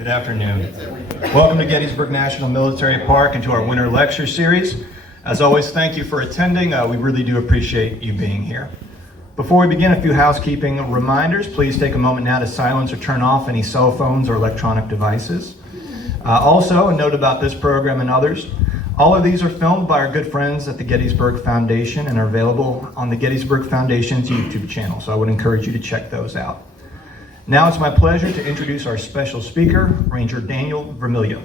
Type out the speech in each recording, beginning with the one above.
Good afternoon. Welcome to Gettysburg National Military Park and to our winter lecture series. As always, thank you for attending. We really do appreciate you being here. Before we begin, a few housekeeping reminders. Please take a moment now to silence or turn off any cell phones or electronic devices. Also, a note about this program and others. All of these are filmed by our good friends at the Gettysburg Foundation and are available on the Gettysburg Foundation's YouTube channel, so I would encourage you to check those out. Now it's my pleasure to introduce our special speaker, Ranger Daniel Vermilya.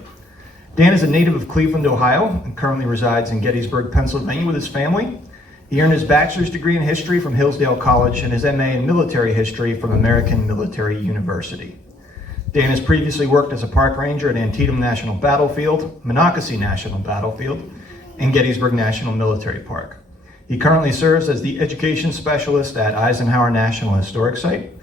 Dan is a native of Cleveland, Ohio, and currently resides in Gettysburg, Pennsylvania with his family. He earned his bachelor's degree in history from Hillsdale College and his MA in military history from American Military University. Dan has previously worked as a park ranger at Antietam National Battlefield, Monocacy National Battlefield, and Gettysburg National Military Park. He currently serves as the education specialist at Eisenhower National Historic Site.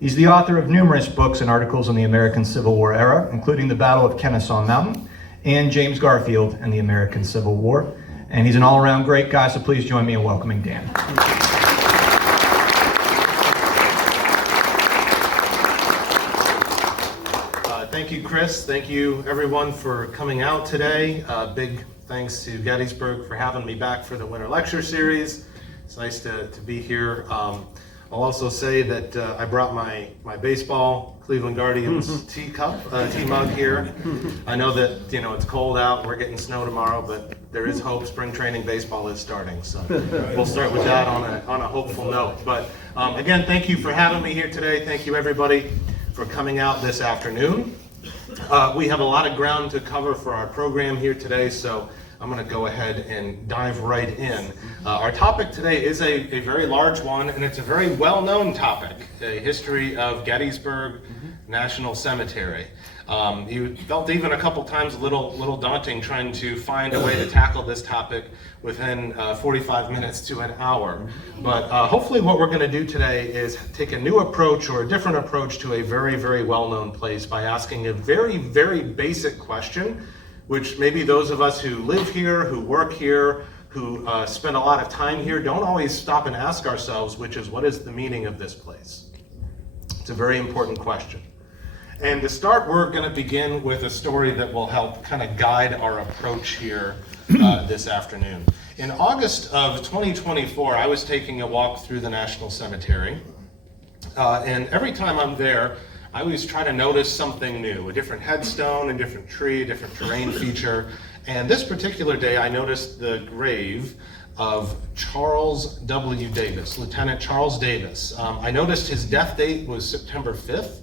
He's the author of numerous books and articles on the American Civil War era, including the Battle of Kennesaw Mountain and James Garfield and the American Civil War. And he's an all-around great guy, so please join me in welcoming Dan. Thank you, Chris. Thank you, everyone, for coming out today. Big thanks to Gettysburg for having me back for the Winter Lecture Series. It's nice to be here. I'll also say that I brought my baseball Cleveland Guardians tea mug here. I know that it's cold out, we're getting snow tomorrow, but there is hope. Spring training baseball is starting, so we'll start with that on a hopeful note. But again, thank you for having me here today. Thank you, everybody, for coming out this afternoon. We have a lot of ground to cover for our program here today, so I'm going to go ahead and dive right in. Our topic today is a very large one, and it's a very well-known topic, the history of Gettysburg National Cemetery. You felt even a couple times a little daunting trying to find a way to tackle this topic within 45 minutes to an hour. But hopefully what we're going to do today is take a new approach or a different approach to a very, very well-known place by asking a very, very basic question, which maybe those of us who live here, who work here, who spend a lot of time here don't always stop and ask ourselves, which is, what is the meaning of this place? It's a very important question. And to start, we're going to begin with a story that will help kind of guide our approach here this afternoon. In August of 2024, I was taking a walk through the National Cemetery, and every time I'm there, I always try to notice something new, a different headstone, a different tree, a different terrain feature. And this particular day, I noticed the grave of Charles W. Davis, Lieutenant Charles Davis. I noticed his death date was September 5th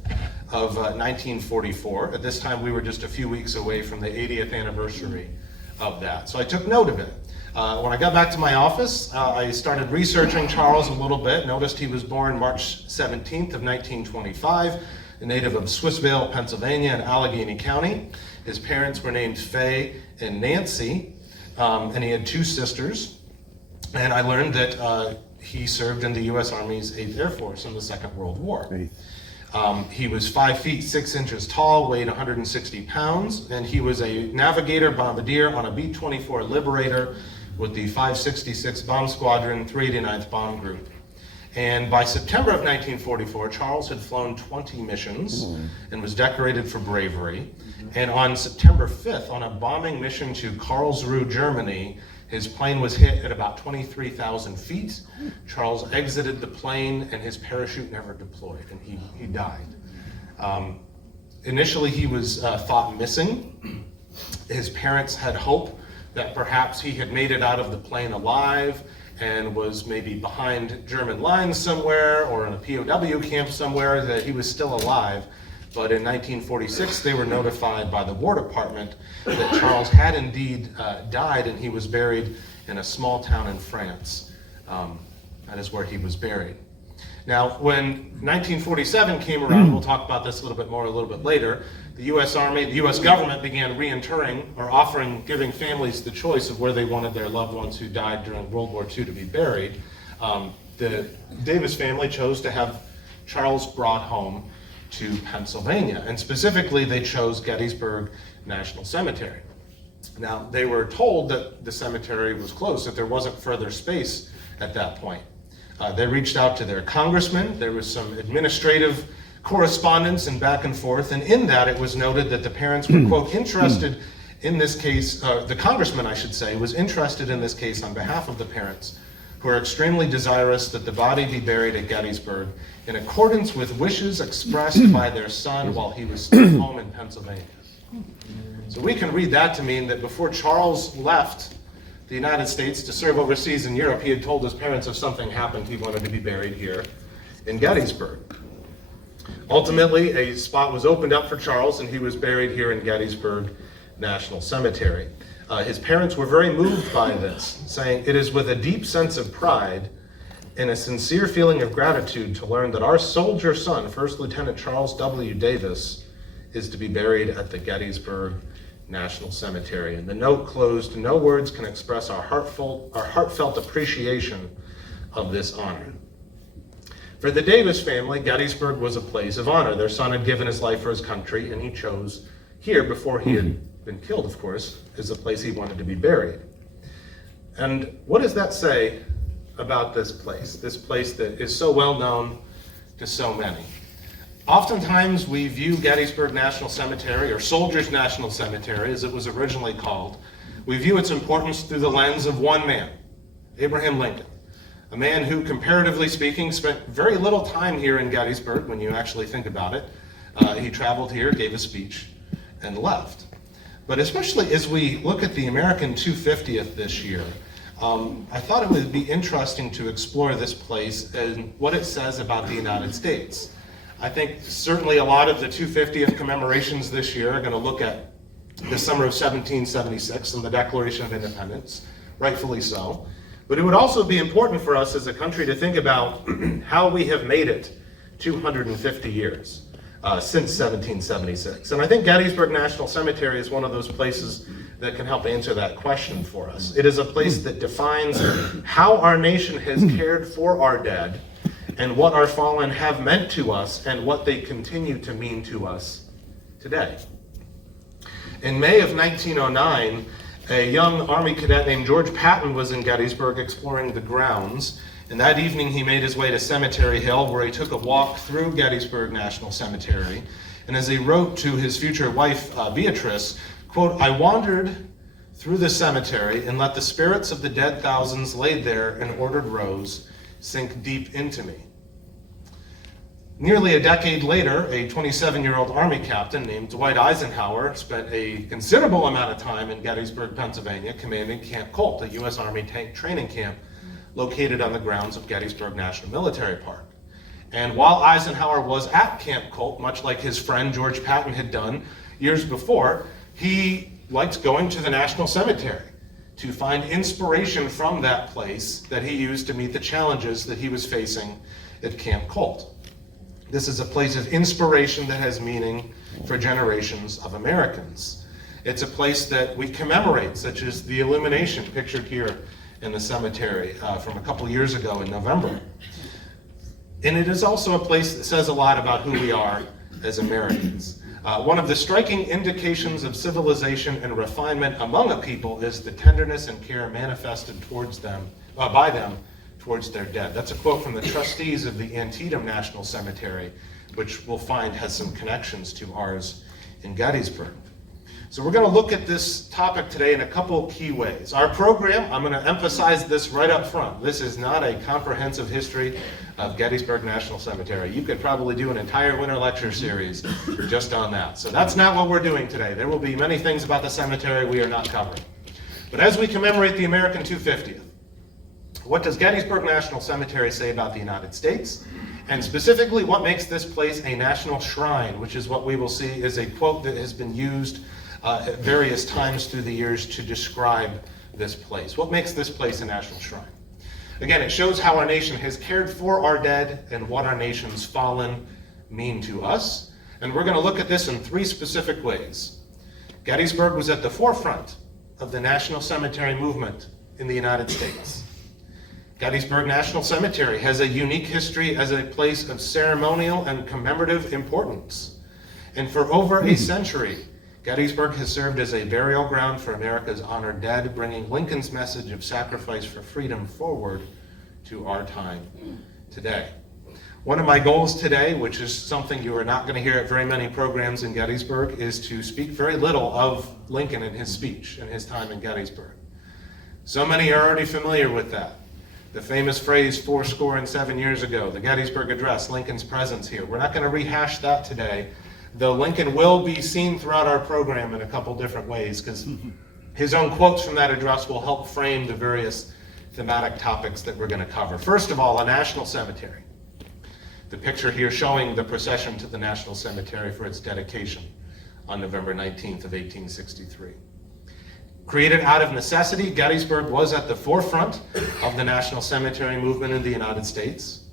of 1944. At this time, we were just a few weeks away from the 80th anniversary of that. So I took note of it. When I got back to my office, I started researching Charles a little bit, noticed he was born March 17th of 1925, a native of Swissvale, Pennsylvania in Allegheny County. His parents were named Faye and Nancy, and he had two sisters. And I learned that he served in the U.S. Army's 8th Air Force in the Second World War. He was 5 feet 6 inches tall, weighed 160 pounds, and he was a navigator bombardier on a B-24 Liberator with the 566 Bomb Squadron, 389th Bomb Group. And by September of 1944, Charles had flown 20 missions and was decorated for bravery. And on September 5th, on a bombing mission to Karlsruhe, Germany, his plane was hit at about 23,000 feet. Charles exited the plane and his parachute never deployed, and he died. Initially, he was thought missing. His parents had hope that perhaps he had made it out of the plane alive and was maybe behind German lines somewhere or in a POW camp somewhere, that he was still alive. But in 1946, they were notified by the War Department that Charles had indeed died, and he was buried in a small town in France. That is where he was buried. Now, when 1947 came around, we'll talk about this a little bit more a little bit later, the U.S. Army, the U.S. government began reinterring or giving families the choice of where they wanted their loved ones who died during World War II to be buried. The Davis family chose to have Charles brought home to Pennsylvania, and specifically they chose Gettysburg National Cemetery. Now, they were told that the cemetery was closed, that there wasn't further space at that point. They reached out to their congressman. There was some administrative correspondence and back and forth, and in that it was noted that the parents were, quote, interested in this case, the congressman, I should say, was interested in this case on behalf of the parents, who are extremely desirous that the body be buried at Gettysburg in accordance with wishes expressed by their son while he was still home in Pennsylvania. So we can read that to mean that before Charles left the United States to serve overseas in Europe, he had told his parents if something happened, he wanted to be buried here in Gettysburg. Ultimately, a spot was opened up for Charles, and he was buried here in Gettysburg National Cemetery. His parents were very moved by this, saying, "It is with a deep sense of pride and a sincere feeling of gratitude to learn that our soldier son, First Lieutenant Charles W. Davis, is to be buried at the Gettysburg National Cemetery." And the note closed, "No words can express our heartfelt appreciation of this honor." For the Davis family, Gettysburg was a place of honor. Their son had given his life for his country, and he chose here, before he had been killed, of course, as the place he wanted to be buried. And what does that say about this place that is so well known to so many? Oftentimes we view Gettysburg National Cemetery, or Soldiers National Cemetery as it was originally called, we view its importance through the lens of one man, Abraham Lincoln, a man who, comparatively speaking, spent very little time here in Gettysburg when you actually think about it. He traveled here, gave a speech, and left. But especially as we look at the American 250th this year, I thought it would be interesting to explore this place and what it says about the United States. I think certainly a lot of the 250th commemorations this year are going to look at the summer of 1776 and the Declaration of Independence, rightfully so. But it would also be important for us as a country to think about how we have made it 250 years since 1776. And I think Gettysburg National Cemetery is one of those places that can help answer that question for us. It is a place that defines how our nation has cared for our dead and what our fallen have meant to us and what they continue to mean to us today. In May of 1909, a young Army cadet named George Patton was in Gettysburg exploring the grounds. And that evening he made his way to Cemetery Hill, where he took a walk through Gettysburg National Cemetery. And as he wrote to his future wife, Beatrice, quote, "I wandered through the cemetery and let the spirits of the dead thousands laid there in ordered rows sink deep into me." Nearly a decade later, a 27-year-old Army captain named Dwight Eisenhower spent a considerable amount of time in Gettysburg, Pennsylvania, commanding Camp Colt, a U.S. Army tank training camp located on the grounds of Gettysburg National Military Park. And while Eisenhower was at Camp Colt, much like his friend George Patton had done years before, he liked going to the National Cemetery to find inspiration from that place that he used to meet the challenges that he was facing at Camp Colt. This is a place of inspiration that has meaning for generations of Americans. It's a place that we commemorate, such as the illumination pictured here in the cemetery from a couple years ago in November. And it is also a place that says a lot about who we are as Americans. One of the striking indications of civilization and refinement among a people is the tenderness and care manifested towards them, by them towards their dead. That's a quote from the trustees of the Antietam National Cemetery, which we'll find has some connections to ours in Gettysburg. So we're going to look at this topic today in a couple key ways. Our program, I'm going to emphasize this right up front. This is not a comprehensive history of Gettysburg National Cemetery. You could probably do an entire winter lecture series just on that. So that's not what we're doing today. There will be many things about the cemetery we are not covering. But as we commemorate the American 250th, what does Gettysburg National Cemetery say about the United States? And specifically, what makes this place a national shrine, which is what we will see is a quote that has been used at various times through the years to describe this place. What makes this place a national shrine? Again, it shows how our nation has cared for our dead and what our nation's fallen mean to us. And we're going to look at this in three specific ways. Gettysburg was at the forefront of the National Cemetery movement in the United States. Gettysburg National Cemetery has a unique history as a place of ceremonial and commemorative importance. And for over a century, Gettysburg has served as a burial ground for America's honored dead, bringing Lincoln's message of sacrifice for freedom forward to our time today. One of my goals today, which is something you are not going to hear at very many programs in Gettysburg, is to speak very little of Lincoln and his speech and his time in Gettysburg. So many are already familiar with that. The famous phrase 77 years ago, the Gettysburg Address, Lincoln's presence here. We're not going to rehash that today, though Lincoln will be seen throughout our program in a couple different ways, because his own quotes from that address will help frame the various thematic topics that we're going to cover. First of all, a national cemetery. The picture here showing the procession to the National Cemetery for its dedication on November 19th of 1863. Created out of necessity, Gettysburg was at the forefront of the National Cemetery movement in the United States.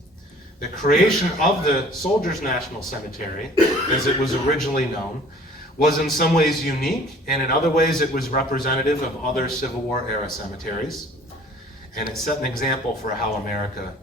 The creation of the Soldiers' National Cemetery, as it was originally known, was in some ways unique, and in other ways it was representative of other Civil War era cemeteries. And it set an example for how America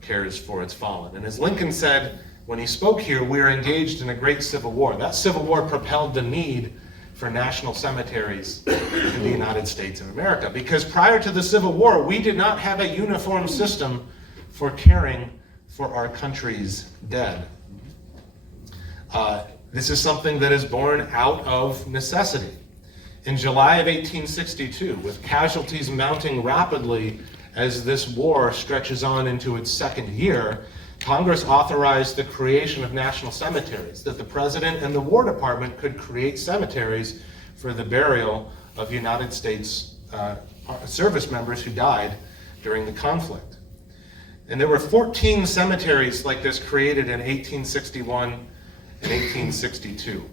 cares for its fallen. And as Lincoln said when he spoke here, we are engaged in a great Civil War. That Civil War propelled the need for national cemeteries in the United States of America, because prior to the Civil War, we did not have a uniform system for caring for our country's dead. This is something that is born out of necessity. In July of 1862, with casualties mounting rapidly as this war stretches on into its second year, Congress authorized the creation of national cemeteries, that the President and the War Department could create cemeteries for the burial of United States service members who died during the conflict. And there were 14 cemeteries like this created in 1861 and 1862.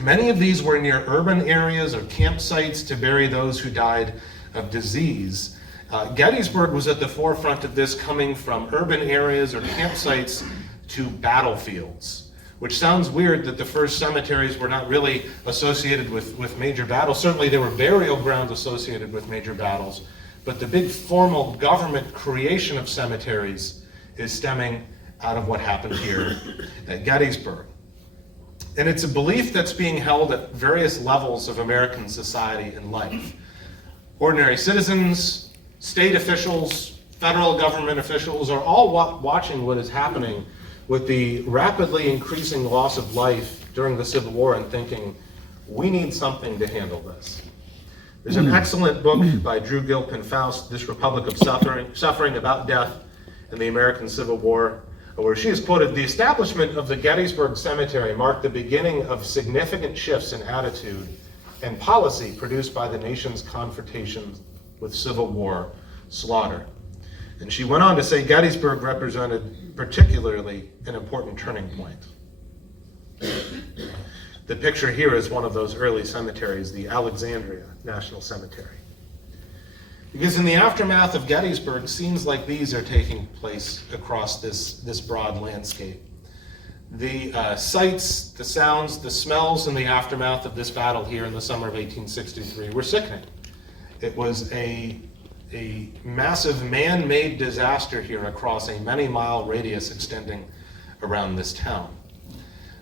Many of these were near urban areas or campsites to bury those who died of disease. Gettysburg was at the forefront of this, coming from urban areas or campsites to battlefields, which sounds weird that the first cemeteries were not really associated with major battles. Certainly there were burial grounds associated with major battles, but the big formal government creation of cemeteries is stemming out of what happened here at Gettysburg. And it's a belief that's being held at various levels of American society and life. Ordinary citizens, state officials, federal government officials are all watching what is happening with the rapidly increasing loss of life during the Civil War and thinking, we need something to handle this. There's an excellent book by Drew Gilpin Faust, This Republic of Suffering About Death in the American Civil War, where she is quoted, "The establishment of the Gettysburg Cemetery marked the beginning of significant shifts in attitude and policy produced by the nation's confrontation with Civil War slaughter." And she went on to say Gettysburg represented particularly an important turning point. The picture here is one of those early cemeteries, the Alexandria National Cemetery. Because in the aftermath of Gettysburg, scenes like these are taking place across this broad landscape. The sights, the sounds, the smells in the aftermath of this battle here in the summer of 1863 were sickening. It was a massive man-made disaster here across a many-mile radius extending around this town.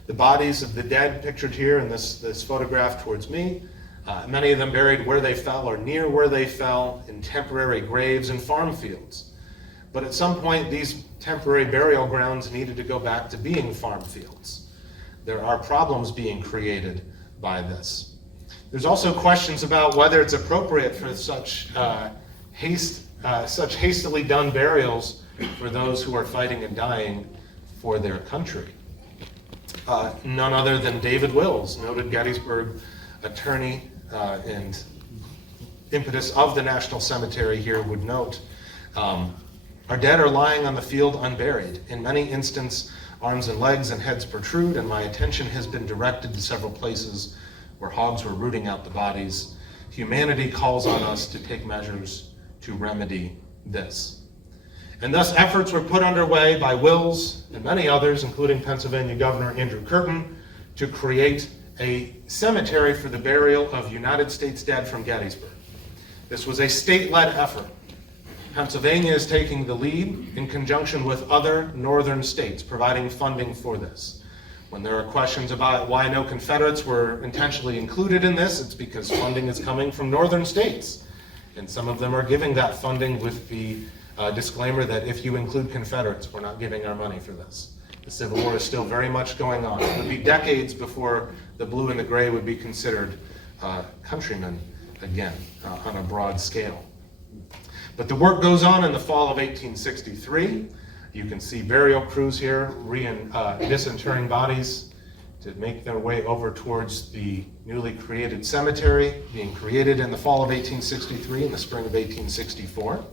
The bodies of the dead pictured here in this photograph towards me, many of them buried where they fell or near where they fell in temporary graves and farm fields. But at some point, these temporary burial grounds needed to go back to being farm fields. There are problems being created by this. There's also questions about whether it's appropriate for such hastily done burials for those who are fighting and dying for their country. None other than David Wills, noted Gettysburg attorney and impetus of the National Cemetery here, would note, "Our dead are lying on the field unburied. In many instances, arms and legs and heads protrude, and my attention has been directed to several places where hogs were rooting out the bodies. Humanity calls on us to take measures to remedy this." And thus efforts were put underway by Wills and many others, including Pennsylvania Governor Andrew Curtin, to create a cemetery for the burial of United States dead from Gettysburg. This was a state-led effort. Pennsylvania is taking the lead in conjunction with other northern states, providing funding for this. When there are questions about why no Confederates were intentionally included in this, it's because funding is coming from northern states. And some of them are giving that funding with the Disclaimer that if you include Confederates, we're not giving our money for this. The Civil War is still very much going on. It would be decades before the blue and the gray would be considered countrymen again on a broad scale. But the work goes on in the fall of 1863. You can see burial crews here disinterring bodies to make their way over towards the newly created cemetery, being created in the fall of 1863 and the spring of 1864.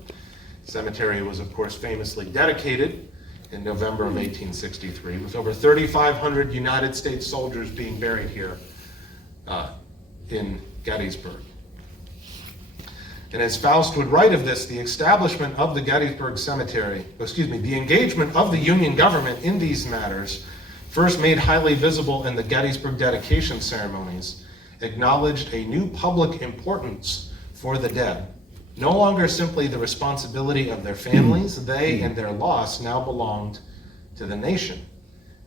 The cemetery was, of course, famously dedicated in November of 1863, with over 3,500 United States soldiers being buried here in Gettysburg. And as Faust would write of this, the establishment of the Gettysburg Cemetery, the engagement of the Union government in these matters, first made highly visible in the Gettysburg dedication ceremonies, acknowledged a new public importance for the dead. No longer simply the responsibility of their families, they and their loss now belonged to the nation.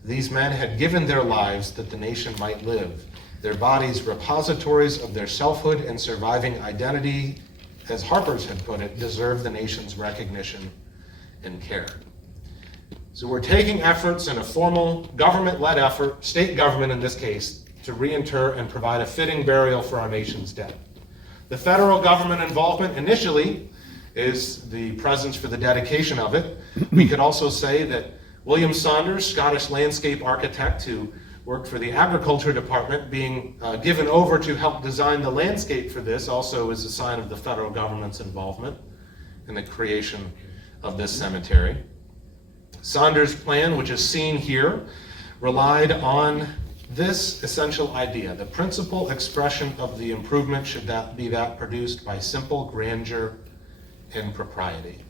These men had given their lives that the nation might live, their bodies repositories of their selfhood and surviving identity, as Harper's had put it, deserve the nation's recognition and care. So we're taking efforts in a formal government-led effort, state government in this case, to reinter and provide a fitting burial for our nation's dead. The federal government involvement initially is the presence for the dedication of it. We could also say that William Saunders, Scottish landscape architect who worked for the Agriculture Department, being given over to help design the landscape for this, also is a sign of the federal government's involvement in the creation of this cemetery. Saunders' plan, which is seen here, relied on this essential idea. The principal expression of the improvement should be that produced by simple grandeur and propriety.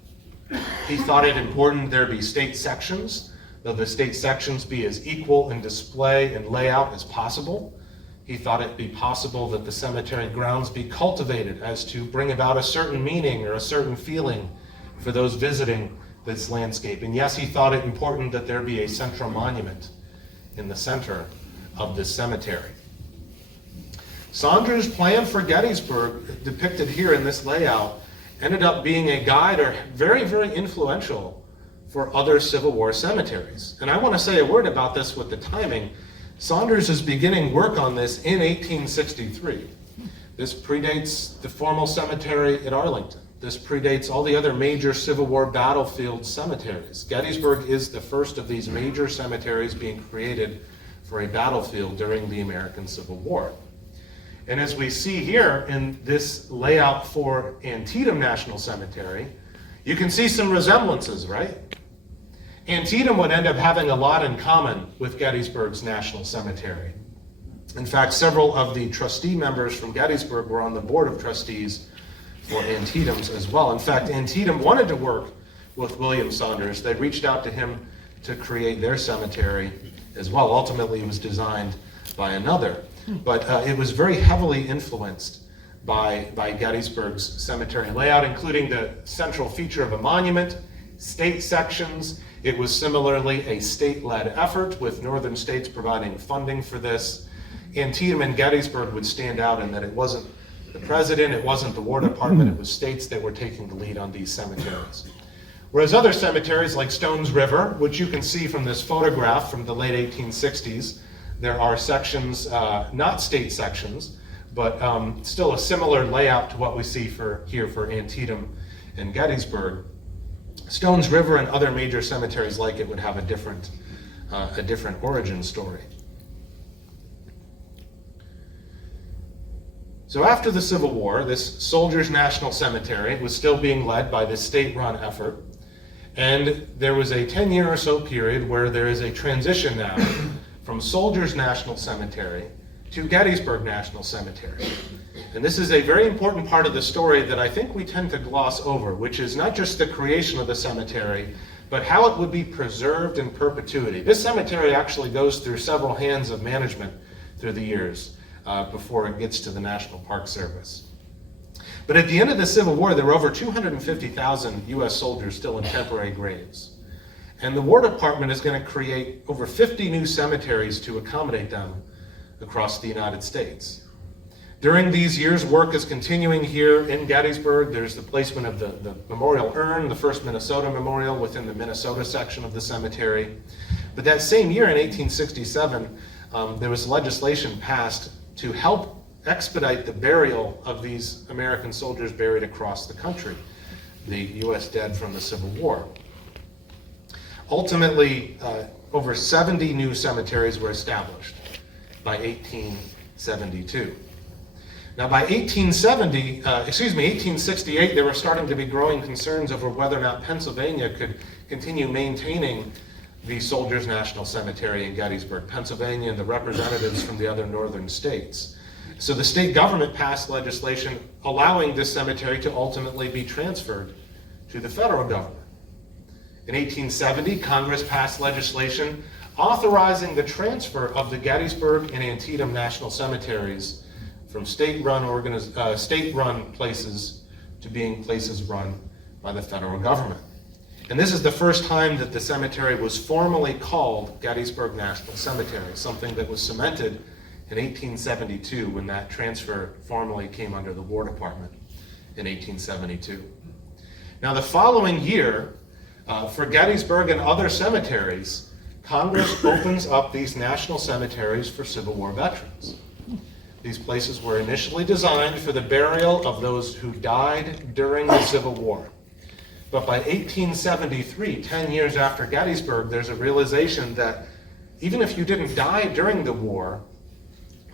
He thought it important there be state sections, though the state sections be as equal in display and layout as possible. He thought it be possible that the cemetery grounds be cultivated as to bring about a certain meaning or a certain feeling for those visiting this landscape. And yes, he thought it important that there be a central monument in the center of this cemetery. Saunders' plan for Gettysburg, depicted here in this layout, ended up being a guide or very, very influential for other Civil War cemeteries. And I want to say a word about this with the timing. Saunders is beginning work on this in 1863. This predates the formal cemetery at Arlington. This predates all the other major Civil War battlefield cemeteries. Gettysburg is the first of these major cemeteries being created for a battlefield during the American Civil War. And as we see here in this layout for Antietam National Cemetery, you can see some resemblances, right? Antietam would end up having a lot in common with Gettysburg's National Cemetery. In fact, several of the trustee members from Gettysburg were on the board of trustees for Antietam's as well. In fact, Antietam wanted to work with William Saunders. They reached out to him to create their cemetery as well. Ultimately, it was designed by another. But it was very heavily influenced by Gettysburg's cemetery layout, including the central feature of a monument, state sections. It was similarly a state-led effort, with northern states providing funding for this. Antietam and Gettysburg would stand out in that it wasn't the president, it wasn't the War Department, it was states that were taking the lead on these cemeteries. Whereas other cemeteries like Stones River, which you can see from this photograph from the late 1860s, there are sections, not state sections, but still a similar layout to what we see here for Antietam and Gettysburg. Stones River and other major cemeteries like it would have a different origin story. So after the Civil War, this Soldiers' National Cemetery was still being led by this state-run effort, and there was a 10-year or so period where there is a transition now from Soldiers' National Cemetery to Gettysburg National Cemetery. And this is a very important part of the story that I think we tend to gloss over, which is not just the creation of the cemetery, but how it would be preserved in perpetuity. This cemetery actually goes through several hands of management through the years before it gets to the National Park Service. But at the end of the Civil War, there were over 250,000 U.S. soldiers still in temporary graves. And the War Department is going to create over 50 new cemeteries to accommodate them across the United States. During these years, work is continuing here in Gettysburg. There's the placement of the memorial urn, the first Minnesota memorial within the Minnesota section of the cemetery. But that same year in 1867, there was legislation passed to help expedite the burial of these American soldiers buried across the country, the U.S. dead from the Civil War. Ultimately, over 70 new cemeteries were established by 1872. Now by 1868, there were starting to be growing concerns over whether or not Pennsylvania could continue maintaining the Soldiers National Cemetery in Gettysburg, Pennsylvania, and the representatives from the other northern states. So the state government passed legislation allowing this cemetery to ultimately be transferred to the federal government. In 1870, Congress passed legislation authorizing the transfer of the Gettysburg and Antietam National Cemeteries from state-run places to being places run by the federal government. And this is the first time that the cemetery was formally called Gettysburg National Cemetery, something that was cemented in 1872 when that transfer formally came under the War Department in 1872. Now the following year, for Gettysburg and other cemeteries, Congress opens up these national cemeteries for Civil War veterans. These places were initially designed for the burial of those who died during the Civil War. But by 1873, 10 years after Gettysburg, there's a realization that even if you didn't die during the war,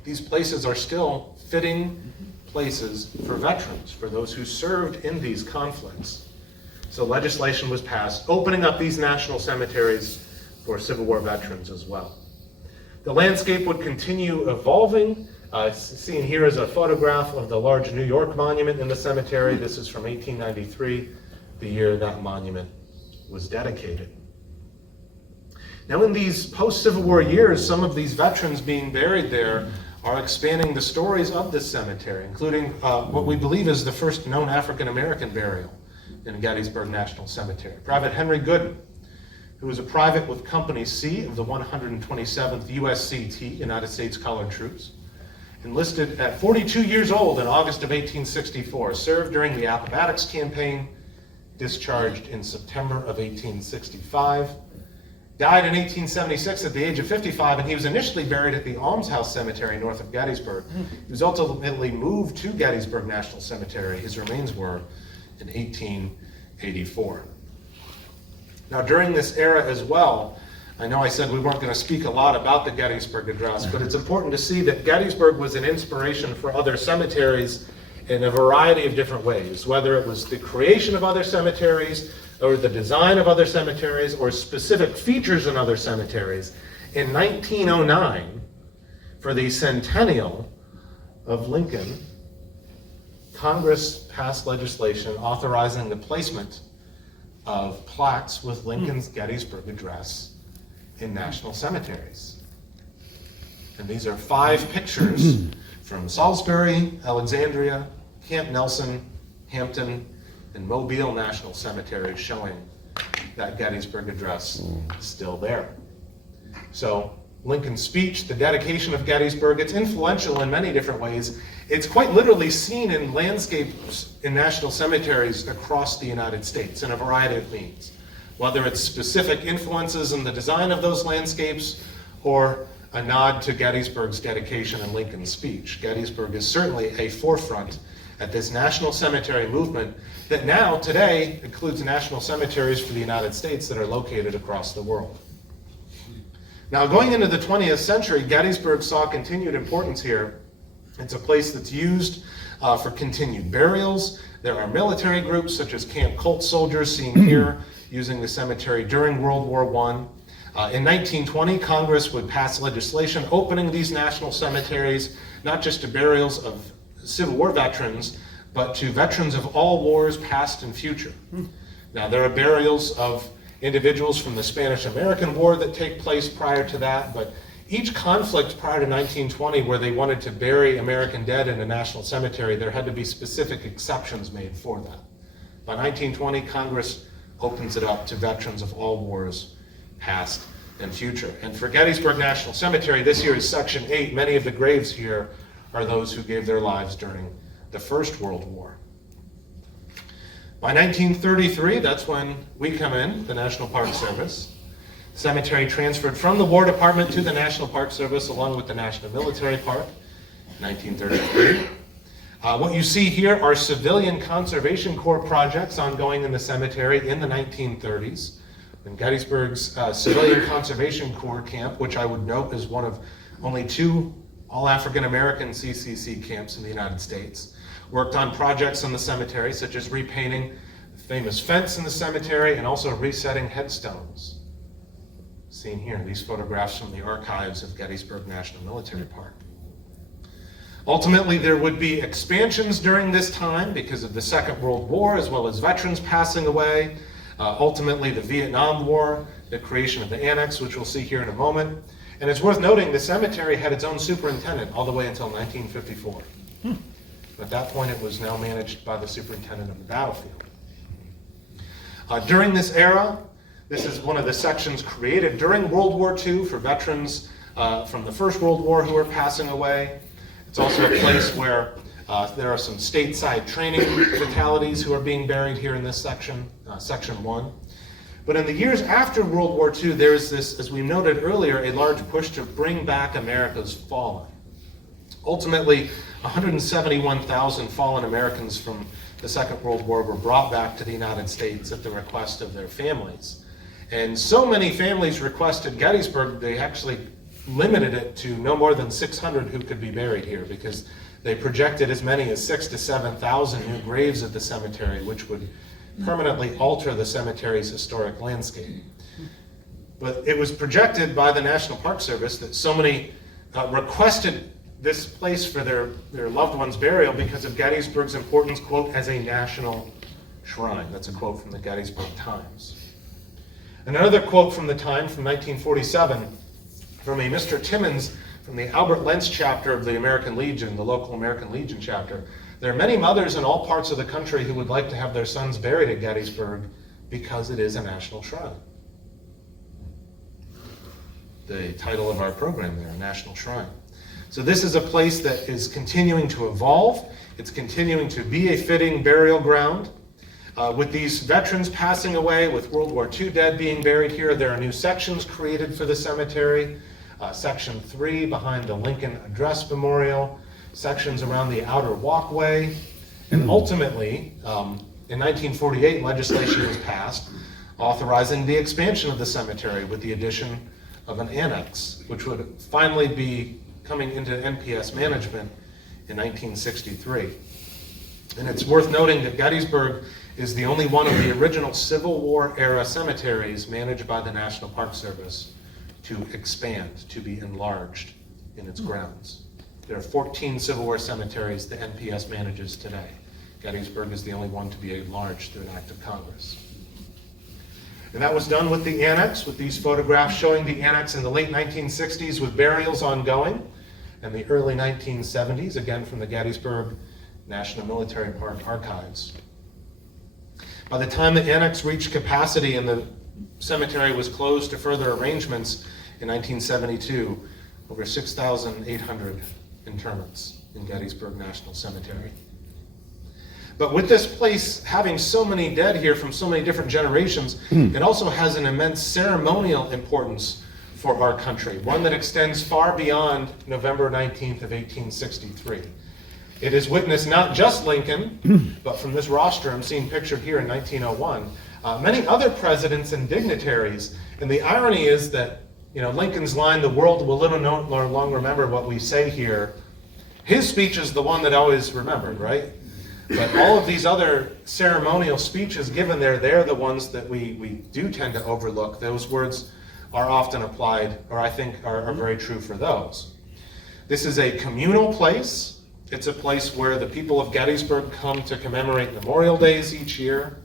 these places are still fitting places for veterans, for those who served in these conflicts. So legislation was passed, opening up these national cemeteries for Civil War veterans as well. The landscape would continue evolving. Seen here is a photograph of the large New York monument in the cemetery. This is from 1893, the year that monument was dedicated. Now in these post-Civil War years, some of these veterans being buried there are expanding the stories of this cemetery, including what we believe is the first known African-American burial in Gettysburg National Cemetery. Private Henry Gooden, who was a private with Company C of the 127th USCT, United States Colored Troops, enlisted at 42 years old in August of 1864, served during the Appomattox Campaign, discharged in September of 1865, died in 1876 at the age of 55, and he was initially buried at the Almshouse Cemetery north of Gettysburg. He was ultimately moved to Gettysburg National Cemetery. His remains were in 1884. Now during this era as well, I know I said we weren't going to speak a lot about the Gettysburg Address, but it's important to see that Gettysburg was an inspiration for other cemeteries in a variety of different ways, whether it was the creation of other cemeteries, or the design of other cemeteries, or specific features in other cemeteries. In 1909, for the centennial of Lincoln, Congress passed legislation authorizing the placement of plaques with Lincoln's Gettysburg Address in national cemeteries. And these are 5 pictures from Salisbury, Alexandria, Camp Nelson, Hampton, and Mobile National Cemetery showing that Gettysburg Address is still there. So Lincoln's speech, the dedication of Gettysburg, it's influential in many different ways. It's quite literally seen in landscapes in national cemeteries across the United States in a variety of means, whether it's specific influences in the design of those landscapes or a nod to Gettysburg's dedication and Lincoln's speech. Gettysburg is certainly a forefront at this national cemetery movement that now, today, includes national cemeteries for the United States that are located across the world. Now, going into the 20th century, Gettysburg saw continued importance here. It's a place that's used for continued burials. There are military groups such as Camp Colt soldiers seen here using the cemetery during World War I. In 1920, Congress would pass legislation opening these national cemeteries, not just to burials of Civil War veterans, but to veterans of all wars, past and future. Now, there are burials of individuals from the Spanish-American War that take place prior to that, but each conflict prior to 1920 where they wanted to bury American dead in a national cemetery, there had to be specific exceptions made for that. By 1920, Congress opens it up to veterans of all wars, past and future. And for Gettysburg National Cemetery, this year is Section 8. Many of the graves here are those who gave their lives during the First World War. By 1933, that's when we come in, the National Park Service. Cemetery transferred from the War Department to the National Park Service along with the National Military Park, 1933. What you see here are civilian conservation corps projects ongoing in the cemetery in the 1930s. In Gettysburg's Civilian Conservation Corps camp, which I would note is one of only 2 all-African American CCC camps in the United States, worked on projects on the cemetery such as repainting the famous fence in the cemetery and also resetting headstones. Seen here, these photographs from the archives of Gettysburg National Military Park. Ultimately, there would be expansions during this time because of the Second World War, as well as veterans passing away. Ultimately, the Vietnam War, the creation of the annex, which we'll see here in a moment. And it's worth noting the cemetery had its own superintendent all the way until 1954. At that point, it was now managed by the superintendent of the battlefield. During this era, this is one of the sections created during World War II for veterans from the First World War who are passing away. It's also a place where there are some stateside training fatalities who are being buried here in this section, Section 1. But in the years after World War II, there's this, as we noted earlier, a large push to bring back America's fallen. Ultimately, 171,000 fallen Americans from the Second World War were brought back to the United States at the request of their families. And so many families requested Gettysburg, they actually limited it to no more than 600 who could be buried here, because they projected as many as 6,000 to 7,000 new graves at the cemetery, which would permanently alter the cemetery's historic landscape. But it was projected by the National Park Service that so many requested this place for their loved ones' burial because of Gettysburg's importance, quote, as a national shrine. That's a quote from the Gettysburg Times. Another quote from the time from 1947 from a Mr. Timmons from the Albert Lentz chapter of the American Legion, the local American Legion chapter. There are many mothers in all parts of the country who would like to have their sons buried at Gettysburg because it is a national shrine. The title of our program there, National Shrine. So this is a place that is continuing to evolve. It's continuing to be a fitting burial ground. With these veterans passing away, with World War II dead being buried here, there are new sections created for the cemetery. Section 3 behind the Lincoln Address Memorial, sections around the outer walkway, and ultimately, in 1948, legislation was passed authorizing the expansion of the cemetery with the addition of an annex, which would finally be coming into NPS management in 1963. And it's worth noting that Gettysburg is the only one of the original Civil War era cemeteries managed by the National Park Service to expand, to be enlarged in its grounds. There are 14 Civil War cemeteries the NPS manages today. Gettysburg is the only one to be enlarged through an act of Congress. And that was done with the annex, with these photographs showing the annex in the late 1960s with burials ongoing, and the early 1970s, again from the Gettysburg National Military Park archives. By the time the annex reached capacity and the cemetery was closed to further arrangements in 1972, over 6,800 interments in Gettysburg National Cemetery. But with this place having so many dead here from so many different generations, it also has an immense ceremonial importance for our country, one that extends far beyond November 19th of 1863. It has witnessed not just Lincoln, but from this rostrum seen pictured here in 1901, many other presidents and dignitaries. And the irony is that, Lincoln's line, "The world will little no longer remember what we say here," his speech is the one that always remembered, right? But all of these other ceremonial speeches given there, they're the ones that we do tend to overlook. Those words are often applied, or I think are very true for those. This is a communal place. It's a place where the people of Gettysburg come to commemorate Memorial Days each year.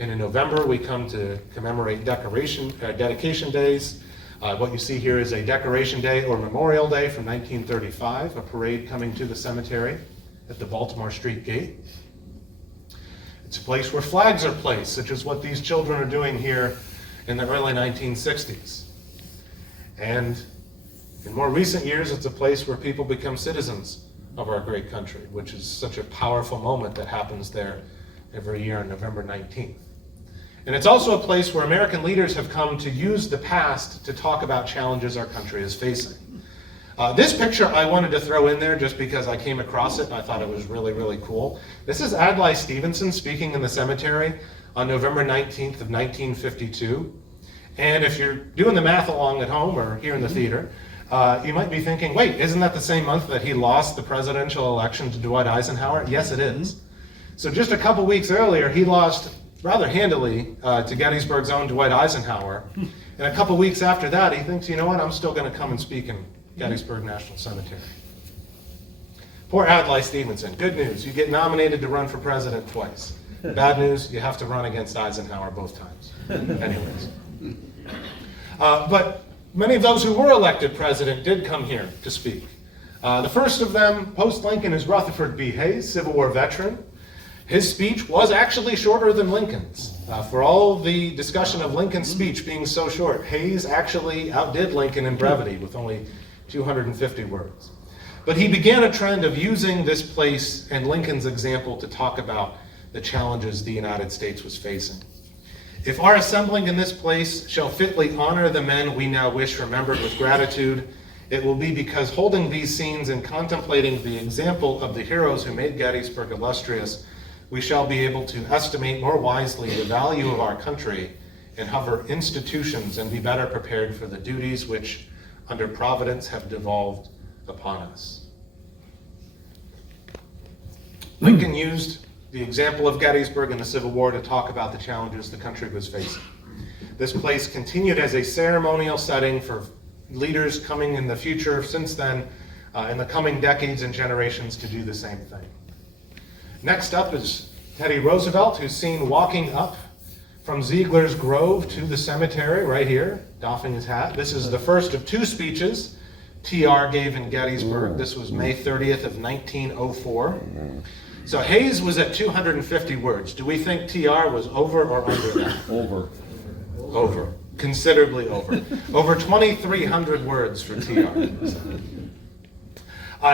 And in November, we come to commemorate dedication days. What you see here is a Decoration Day or Memorial Day from 1935, a parade coming to the cemetery at the Baltimore Street Gate. It's a place where flags are placed, such as what these children are doing here in the early 1960s. And in more recent years, it's a place where people become citizens of our great country, which is such a powerful moment that happens there every year on November 19th. And it's also a place where American leaders have come to use the past to talk about challenges our country is facing. This picture I wanted to throw in there just because I came across it and I thought it was really, really cool. This is Adlai Stevenson speaking in the cemetery on November 19th of 1952. And if you're doing the math along at home or here in the theater, you might be thinking, wait, isn't that the same month that he lost the presidential election to Dwight Eisenhower? Yes, it is. So just a couple weeks earlier, he lost rather handily to Gettysburg's own Dwight Eisenhower. And a couple weeks after that, he thinks, you know what, I'm still going to come and speak in Gettysburg National Cemetery. Poor Adlai Stevenson. Good news, you get nominated to run for president twice. Bad news, you have to run against Eisenhower both times. Anyways. But many of those who were elected president did come here to speak. The first of them, post-Lincoln, is Rutherford B. Hayes, Civil War veteran. His speech was actually shorter than Lincoln's. For all the discussion of Lincoln's speech being so short, Hayes actually outdid Lincoln in brevity with only 250 words. But he began a trend of using this place and Lincoln's example to talk about the challenges the United States was facing. If our assembling in this place shall fitly honor the men we now wish remembered with gratitude, it will be because holding these scenes and contemplating the example of the heroes who made Gettysburg illustrious, we shall be able to estimate more wisely the value of our country and hover institutions and be better prepared for the duties which under providence have devolved upon us. Lincoln used the example of Gettysburg in the Civil War to talk about the challenges the country was facing. This place continued as a ceremonial setting for leaders coming in the future since then, in the coming decades and generations, to do the same thing. Next up is Teddy Roosevelt, who's seen walking up from Ziegler's Grove to the cemetery right here, doffing his hat. This is the first of two speeches TR gave in Gettysburg. This was May 30th of 1904. So Hayes was at 250 words. Do we think TR was over or under that? Over. Over. Considerably over. Over 2,300 words for TR.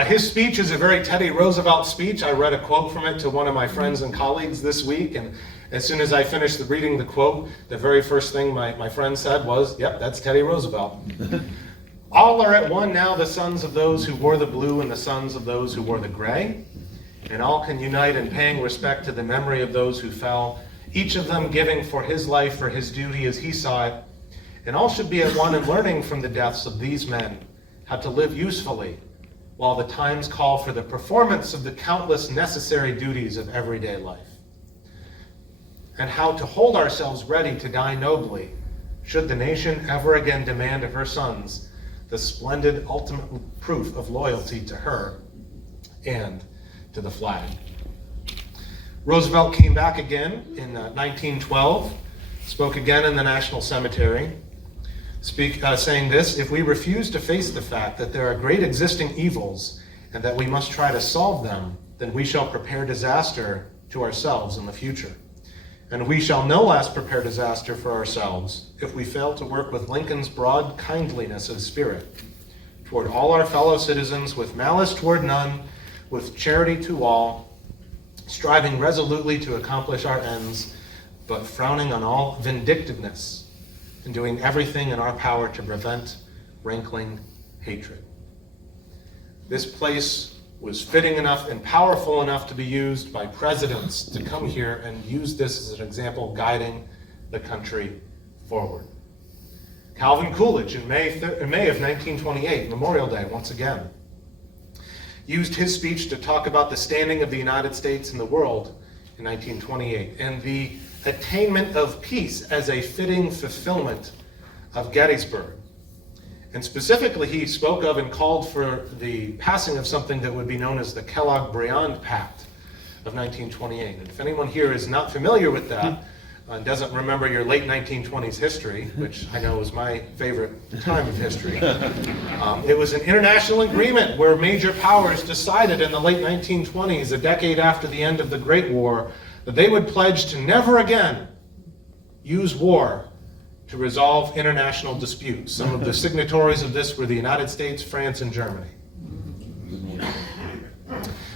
His speech is a very Teddy Roosevelt speech. I read a quote from it to one of my friends and colleagues this week, and as soon as I finished reading the quote, the very first thing my friend said was, yep, that's Teddy Roosevelt. All are at one now, the sons of those who wore the blue and the sons of those who wore the gray, and all can unite in paying respect to the memory of those who fell, each of them giving for his life, for his duty as he saw it, and all should be at one in learning from the deaths of these men how to live usefully, while the times call for the performance of the countless necessary duties of everyday life, and how to hold ourselves ready to die nobly, should the nation ever again demand of her sons the splendid ultimate proof of loyalty to her and to the flag. Roosevelt came back again in 1912, spoke again in the National Cemetery, saying this: if we refuse to face the fact that there are great existing evils and that we must try to solve them, then we shall prepare disaster to ourselves in the future. And we shall no less prepare disaster for ourselves if we fail to work with Lincoln's broad kindliness of spirit toward all our fellow citizens, with malice toward none, with charity to all, striving resolutely to accomplish our ends, but frowning on all vindictiveness and doing everything in our power to prevent rankling hatred. This place was fitting enough and powerful enough to be used by presidents to come here and use this as an example guiding the country forward. Calvin Coolidge in May of 1928, Memorial Day once again, used his speech to talk about the standing of the United States in the world in 1928 and the attainment of peace as a fitting fulfillment of Gettysburg. And specifically, he spoke of and called for the passing of something that would be known as the Kellogg-Briand Pact of 1928. And if anyone here is not familiar with that, and doesn't remember your late 1920s history, which I know is my favorite time of history, it was an international agreement where major powers decided in the late 1920s, a decade after the end of the Great War, that they would pledge to never again use war to resolve international disputes. Some of the signatories of this were the United States, France, and Germany.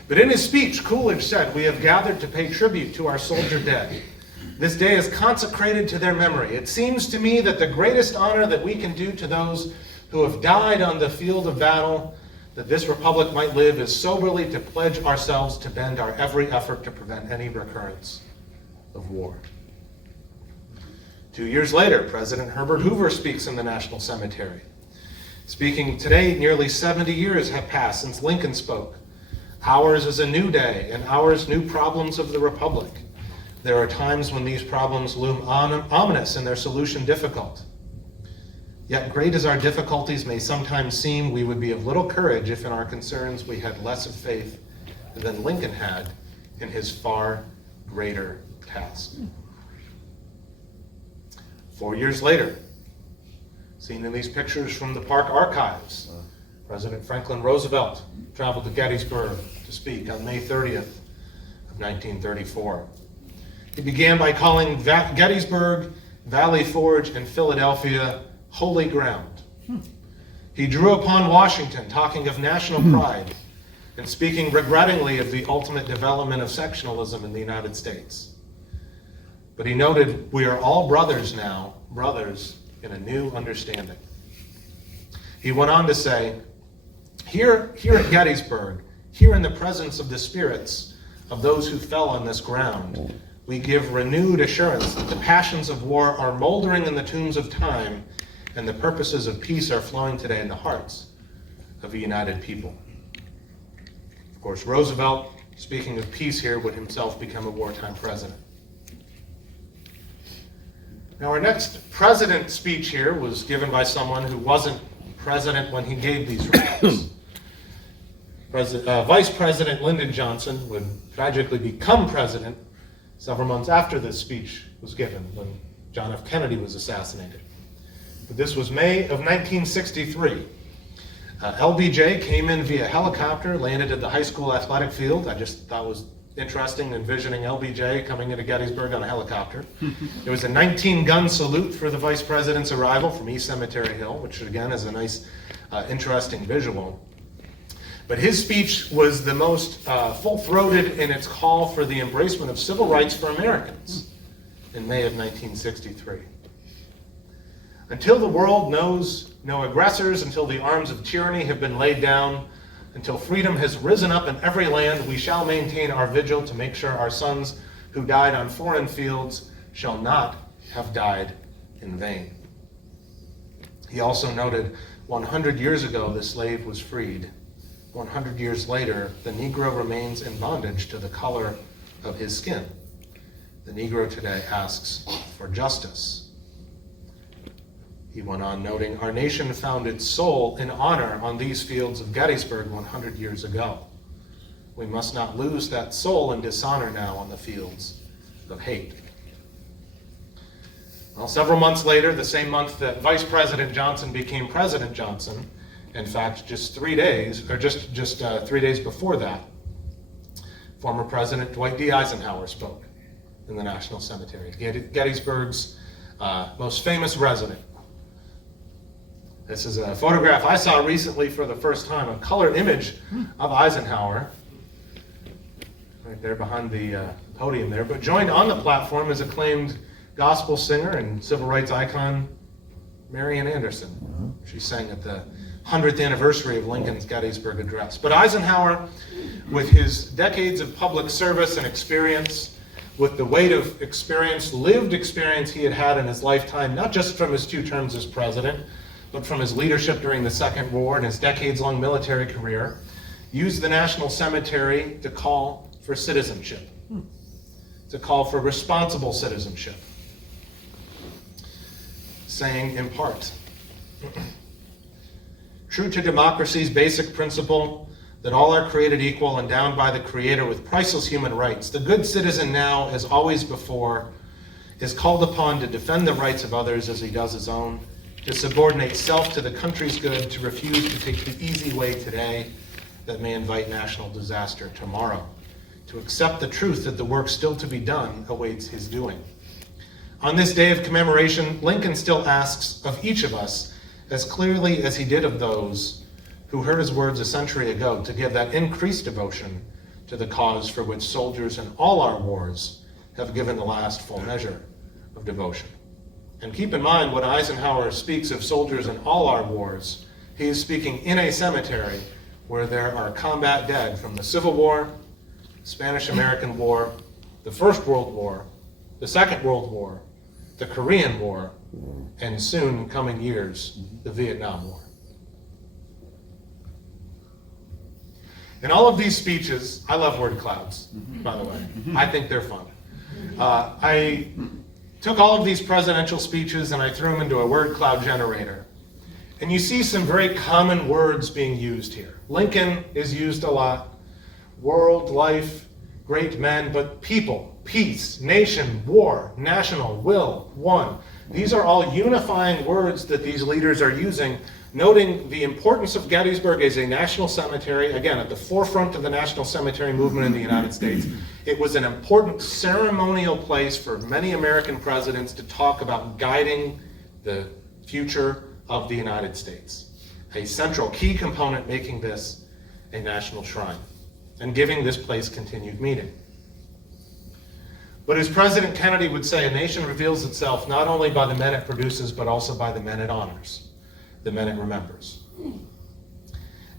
But in his speech, Coolidge said, "We have gathered to pay tribute to our soldier dead. This day is consecrated to their memory. It seems to me that the greatest honor that we can do to those who have died on the field of battle, that this republic might live, is soberly to pledge ourselves to bend our every effort to prevent any recurrence of war." 2 years later, President Herbert Hoover speaks in the National Cemetery. Speaking today, nearly 70 years have passed since Lincoln spoke. "Ours is a new day, and ours new problems of the republic. There are times when these problems loom ominous and their solution difficult. Yet great as our difficulties may sometimes seem, we would be of little courage if in our concerns we had less of faith than Lincoln had in his far greater task." 4 years later, seen in these pictures from the park archives, President Franklin Roosevelt traveled to Gettysburg to speak on May 30th of 1934. He began by calling Gettysburg, Valley Forge, and Philadelphia holy ground. He drew upon Washington, talking of national pride and speaking regrettingly of the ultimate development of sectionalism in the United States. But he noted, "We are all brothers now, brothers in a new understanding." He went on to say, here at Gettysburg, here in the presence of the spirits of those who fell on this ground, we give renewed assurance that the passions of war are moldering in the tombs of time, and the purposes of peace are flowing today in the hearts of a united people. Of course, Roosevelt, speaking of peace here, would himself become a wartime president. Now, our next president speech here was given by someone who wasn't president when he gave these remarks. Vice President Lyndon Johnson would tragically become president several months after this speech was given, when John F. Kennedy was assassinated. But this was May of 1963. LBJ came in via helicopter, landed at the high school athletic field. I just thought it was interesting envisioning LBJ coming into Gettysburg on a helicopter. There was a 19-gun salute for the vice president's arrival from East Cemetery Hill, which again is a nice, interesting visual. But his speech was the most full-throated in its call for the embracement of civil rights for Americans in May of 1963. Until the world knows no aggressors, until the arms of tyranny have been laid down, until freedom has risen up in every land, we shall maintain our vigil to make sure our sons who died on foreign fields shall not have died in vain. He also noted 100 years ago the slave was freed. 100 years later, the Negro remains in bondage to the color of his skin. The Negro today asks for justice. He went on noting, "Our nation found its soul in honor on these fields of Gettysburg 100 years ago. We must not lose that soul in dishonor now on the fields of hate." Well, several months later, the same month that Vice President Johnson became President Johnson, in fact, just 3 days before that, former President Dwight D. Eisenhower spoke in the National Cemetery, Gettysburg's most famous resident. This is a photograph I saw recently for the first time, a color image of Eisenhower, right there behind the podium there. But joined on the platform is acclaimed gospel singer and civil rights icon Marian Anderson. She sang at the 100th anniversary of Lincoln's Gettysburg Address. But Eisenhower, with his decades of public service and experience, with the weight of experience, lived experience he had had in his lifetime, not just from his 2 terms as president, but from his leadership during the Second War and his decades-long military career, used the National Cemetery to call for citizenship, to call for responsible citizenship, saying in part, "True to democracy's basic principle that all are created equal, endowed by the Creator with priceless human rights, the good citizen now, as always before, is called upon to defend the rights of others as he does his own, to subordinate self to the country's good, to refuse to take the easy way today that may invite national disaster tomorrow, to accept the truth that the work still to be done awaits his doing." On this day of commemoration, Lincoln still asks of each of us, as clearly as he did of those who heard his words a century ago, to give that increased devotion to the cause for which soldiers in all our wars have given the last full measure of devotion. And keep in mind, when Eisenhower speaks of soldiers in all our wars, he is speaking in a cemetery where there are combat dead from the Civil War, Spanish-American War, the First World War, the Second World War, the Korean War, and soon coming years, the Vietnam War. In all of these speeches, I love word clouds, by the way. I think they're fun. I took all of these presidential speeches and I threw them into a word cloud generator. And you see some very common words being used here. Lincoln is used a lot. World, life, great men, but people, peace, nation, war, national, will, one. These are all unifying words that these leaders are using, noting the importance of Gettysburg as a national cemetery, again, at the forefront of the national cemetery movement in the United States. It was an important ceremonial place for many American presidents to talk about guiding the future of the United States. A central key component making this a national shrine and giving this place continued meaning. But as President Kennedy would say, a nation reveals itself not only by the men it produces, but also by the men it honors, the men it remembers.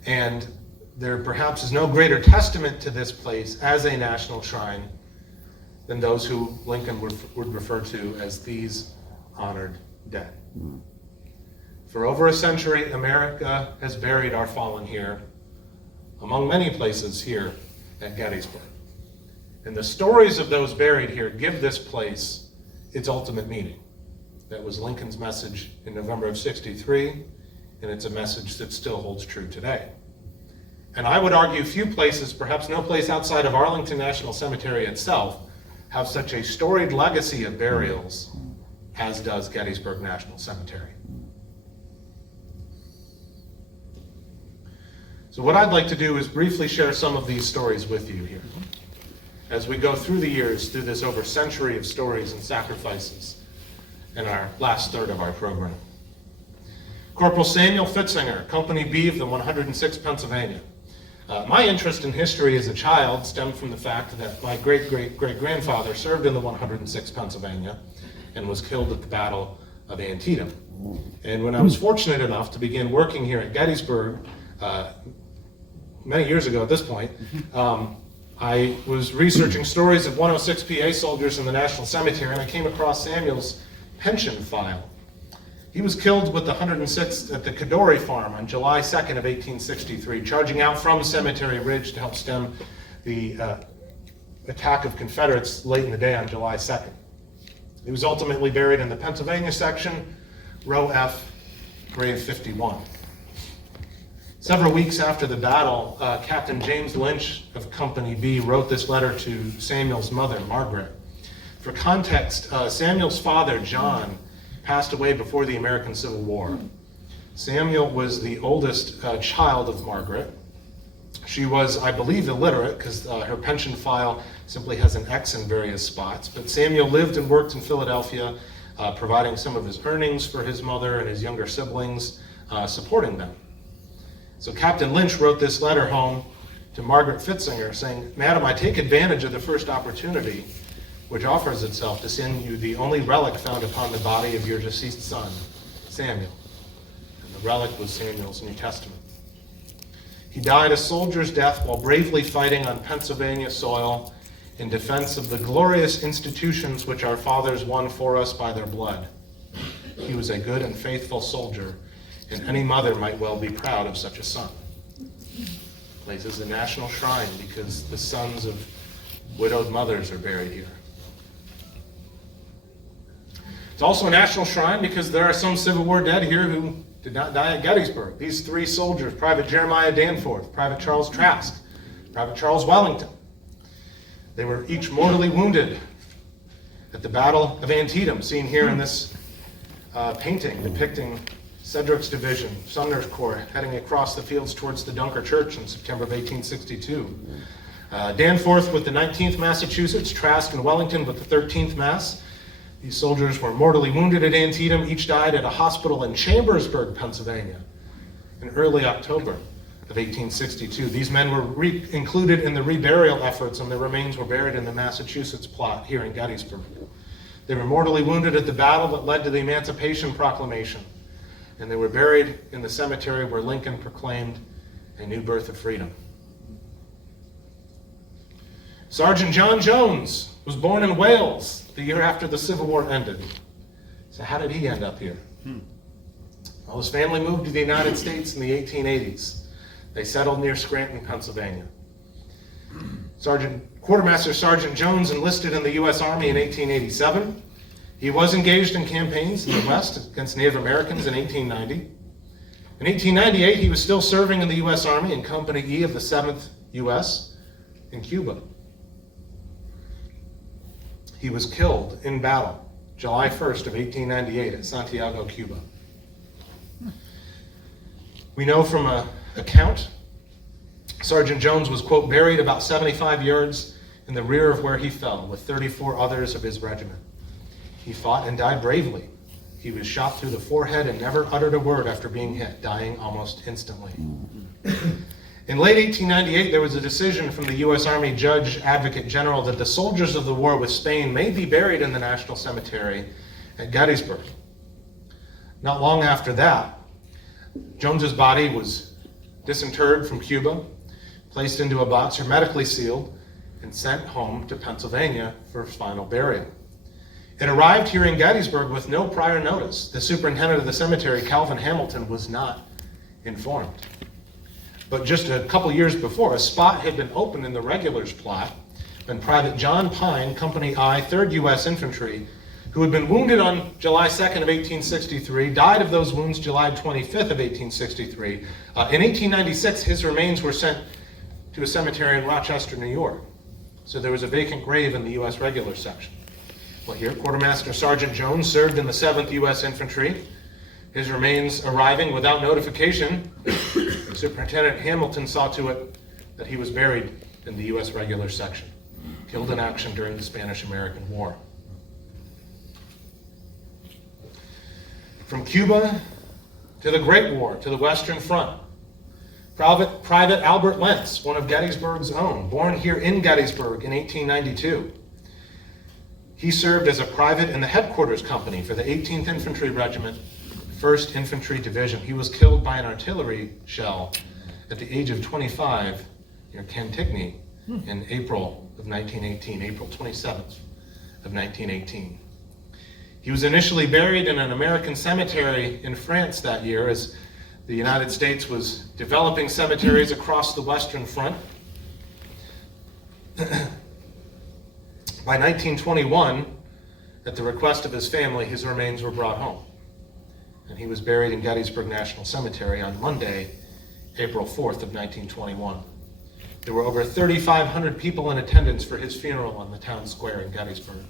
And there perhaps is no greater testament to this place as a national shrine than those who Lincoln would refer to as these honored dead. For over a century, America has buried our fallen here, among many places here at Gettysburg. And the stories of those buried here give this place its ultimate meaning. That was Lincoln's message in November of '63, and it's a message that still holds true today. And I would argue few places, perhaps no place outside of Arlington National Cemetery itself, have such a storied legacy of burials as does Gettysburg National Cemetery. So what I'd like to do is briefly share some of these stories with you here as we go through the years, through this over century of stories and sacrifices in our last third of our program. Corporal Samuel Fitzinger, Company B of the 106th Pennsylvania. My interest in history as a child stemmed from the fact that my great-great-great-grandfather served in the 106th Pennsylvania and was killed at the Battle of Antietam. And when I was fortunate enough to begin working here at Gettysburg, many years ago at this point, I was researching stories of 106 PA soldiers in the National Cemetery, and I came across Samuel's pension file. He was killed with the 106th at the Cadore Farm on July 2nd of 1863, charging out from Cemetery Ridge to help stem the attack of Confederates late in the day on July 2nd. He was ultimately buried in the Pennsylvania section, row F, grave 51. Several weeks after the battle, Captain James Lynch of Company B wrote this letter to Samuel's mother, Margaret. For context, Samuel's father, John, passed away before the American Civil War. Samuel was the oldest child of Margaret. She was, I believe, illiterate because her pension file simply has an X in various spots. But Samuel lived and worked in Philadelphia, providing some of his earnings for his mother and his younger siblings, supporting them. So Captain Lynch wrote this letter home to Margaret Fitzinger saying, "Madam, I take advantage of the first opportunity which offers itself to send you the only relic found upon the body of your deceased son, Samuel." And the relic was Samuel's New Testament. He died a soldier's death while bravely fighting on Pennsylvania soil in defense of the glorious institutions which our fathers won for us by their blood. He was a good and faithful soldier, and any mother might well be proud of such a son. The place is a national shrine because the sons of widowed mothers are buried here. It's also a national shrine because there are some Civil War dead here who did not die at Gettysburg. These three soldiers, Private Jeremiah Danforth, Private Charles Trask, Private Charles Wellington, they were each mortally wounded at the Battle of Antietam, seen here in this painting depicting Cedric's division, Sumner's Corps, heading across the fields towards the Dunker Church in September of 1862. Danforth with the 19th Massachusetts, Trask and Wellington with the 13th Mass. These soldiers were mortally wounded at Antietam. Each died at a hospital in Chambersburg, Pennsylvania in early October of of 1862. These men were included in the reburial efforts, and their remains were buried in the Massachusetts plot here in Gettysburg. They were mortally wounded at the battle that led to the Emancipation Proclamation, and they were buried in the cemetery where Lincoln proclaimed a new birth of freedom. Sergeant John Jones was born in Wales the year after the Civil War ended. So how did he end up here? Well, his family moved to the United States in the 1880s. They settled near Scranton, Pennsylvania. Quartermaster Sergeant Jones enlisted in the U.S. Army in 1887. He was engaged in campaigns in the West against Native Americans in 1890. In 1898, he was still serving in the U.S. Army in Company E of the 7th U.S. in Cuba. He was killed in battle July 1st of 1898 at Santiago, Cuba. We know from an account, Sergeant Jones was, quote, buried about 75 yards in the rear of where he fell with 34 others of his regiment. He fought and died bravely. He was shot through the forehead and never uttered a word after being hit, dying almost instantly. In late 1898, there was a decision from the U.S. Army Judge Advocate General that the soldiers of the war with Spain may be buried in the National Cemetery at Gettysburg. Not long after that, Jones's body was disinterred from Cuba, placed into a box, hermetically sealed, and sent home to Pennsylvania for final burial. It arrived here in Gettysburg with no prior notice. The superintendent of the cemetery, Calvin Hamilton, was not informed. But just a couple years before, a spot had been opened in the regulars plot when Private John Pine, Company I, 3rd U.S. Infantry, who had been wounded on July 2nd of 1863, died of those wounds July 25th of 1863. In 1896, his remains were sent to a cemetery in Rochester, New York. So there was a vacant grave in the U.S. regular section. Well, here, Quartermaster Sergeant Jones served in the 7th U.S. Infantry. His remains arriving without notification, Superintendent Hamilton saw to it that he was buried in the U.S. regular section, killed in action during the Spanish-American War. From Cuba to the Great War, to the Western Front, Private Albert Lentz, one of Gettysburg's own, born here in Gettysburg in 1892. He served as a private in the headquarters company for the 18th Infantry Regiment, 1st Infantry Division. He was killed by an artillery shell at the age of 25 near Cantigny in April of 1918, April 27th of 1918. He was initially buried in an American cemetery in France that year as the United States was developing cemeteries across the Western Front. By 1921, at the request of his family, his remains were brought home, and he was buried in Gettysburg National Cemetery on Monday, April 4th of 1921. There were over 3,500 people in attendance for his funeral on the town square in Gettysburg.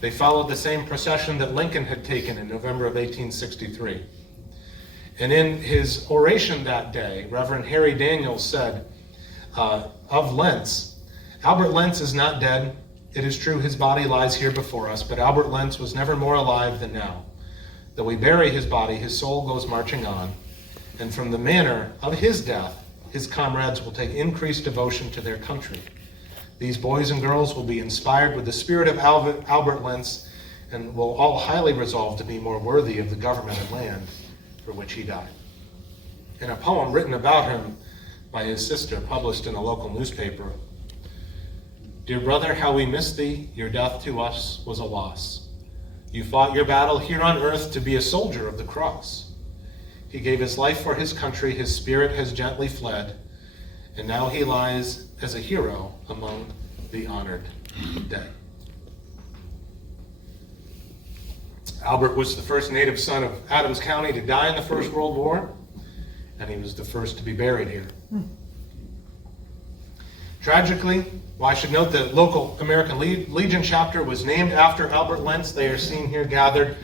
They followed the same procession that Lincoln had taken in November of 1863. And in his oration that day, Reverend Harry Daniels said of Lentz, Albert Lentz is not dead. It is true his body lies here before us, but Albert Lentz was never more alive than now. Though we bury his body, his soul goes marching on, and from the manner of his death, his comrades will take increased devotion to their country. These boys and girls will be inspired with the spirit of Albert Lentz and will all highly resolve to be more worthy of the government and land for which he died. In a poem written about him by his sister, published in a local newspaper, "Dear brother, how we miss thee, your death to us was a loss. You fought your battle here on earth to be a soldier of the cross. He gave his life for his country, his spirit has gently fled, and now he lies as a hero among the honored dead." Albert was the first native son of Adams County to die in the First World War, and he was the first to be buried here. Tragically, well, I should note the local American Legion chapter was named after Albert Lentz. They are seen here gathered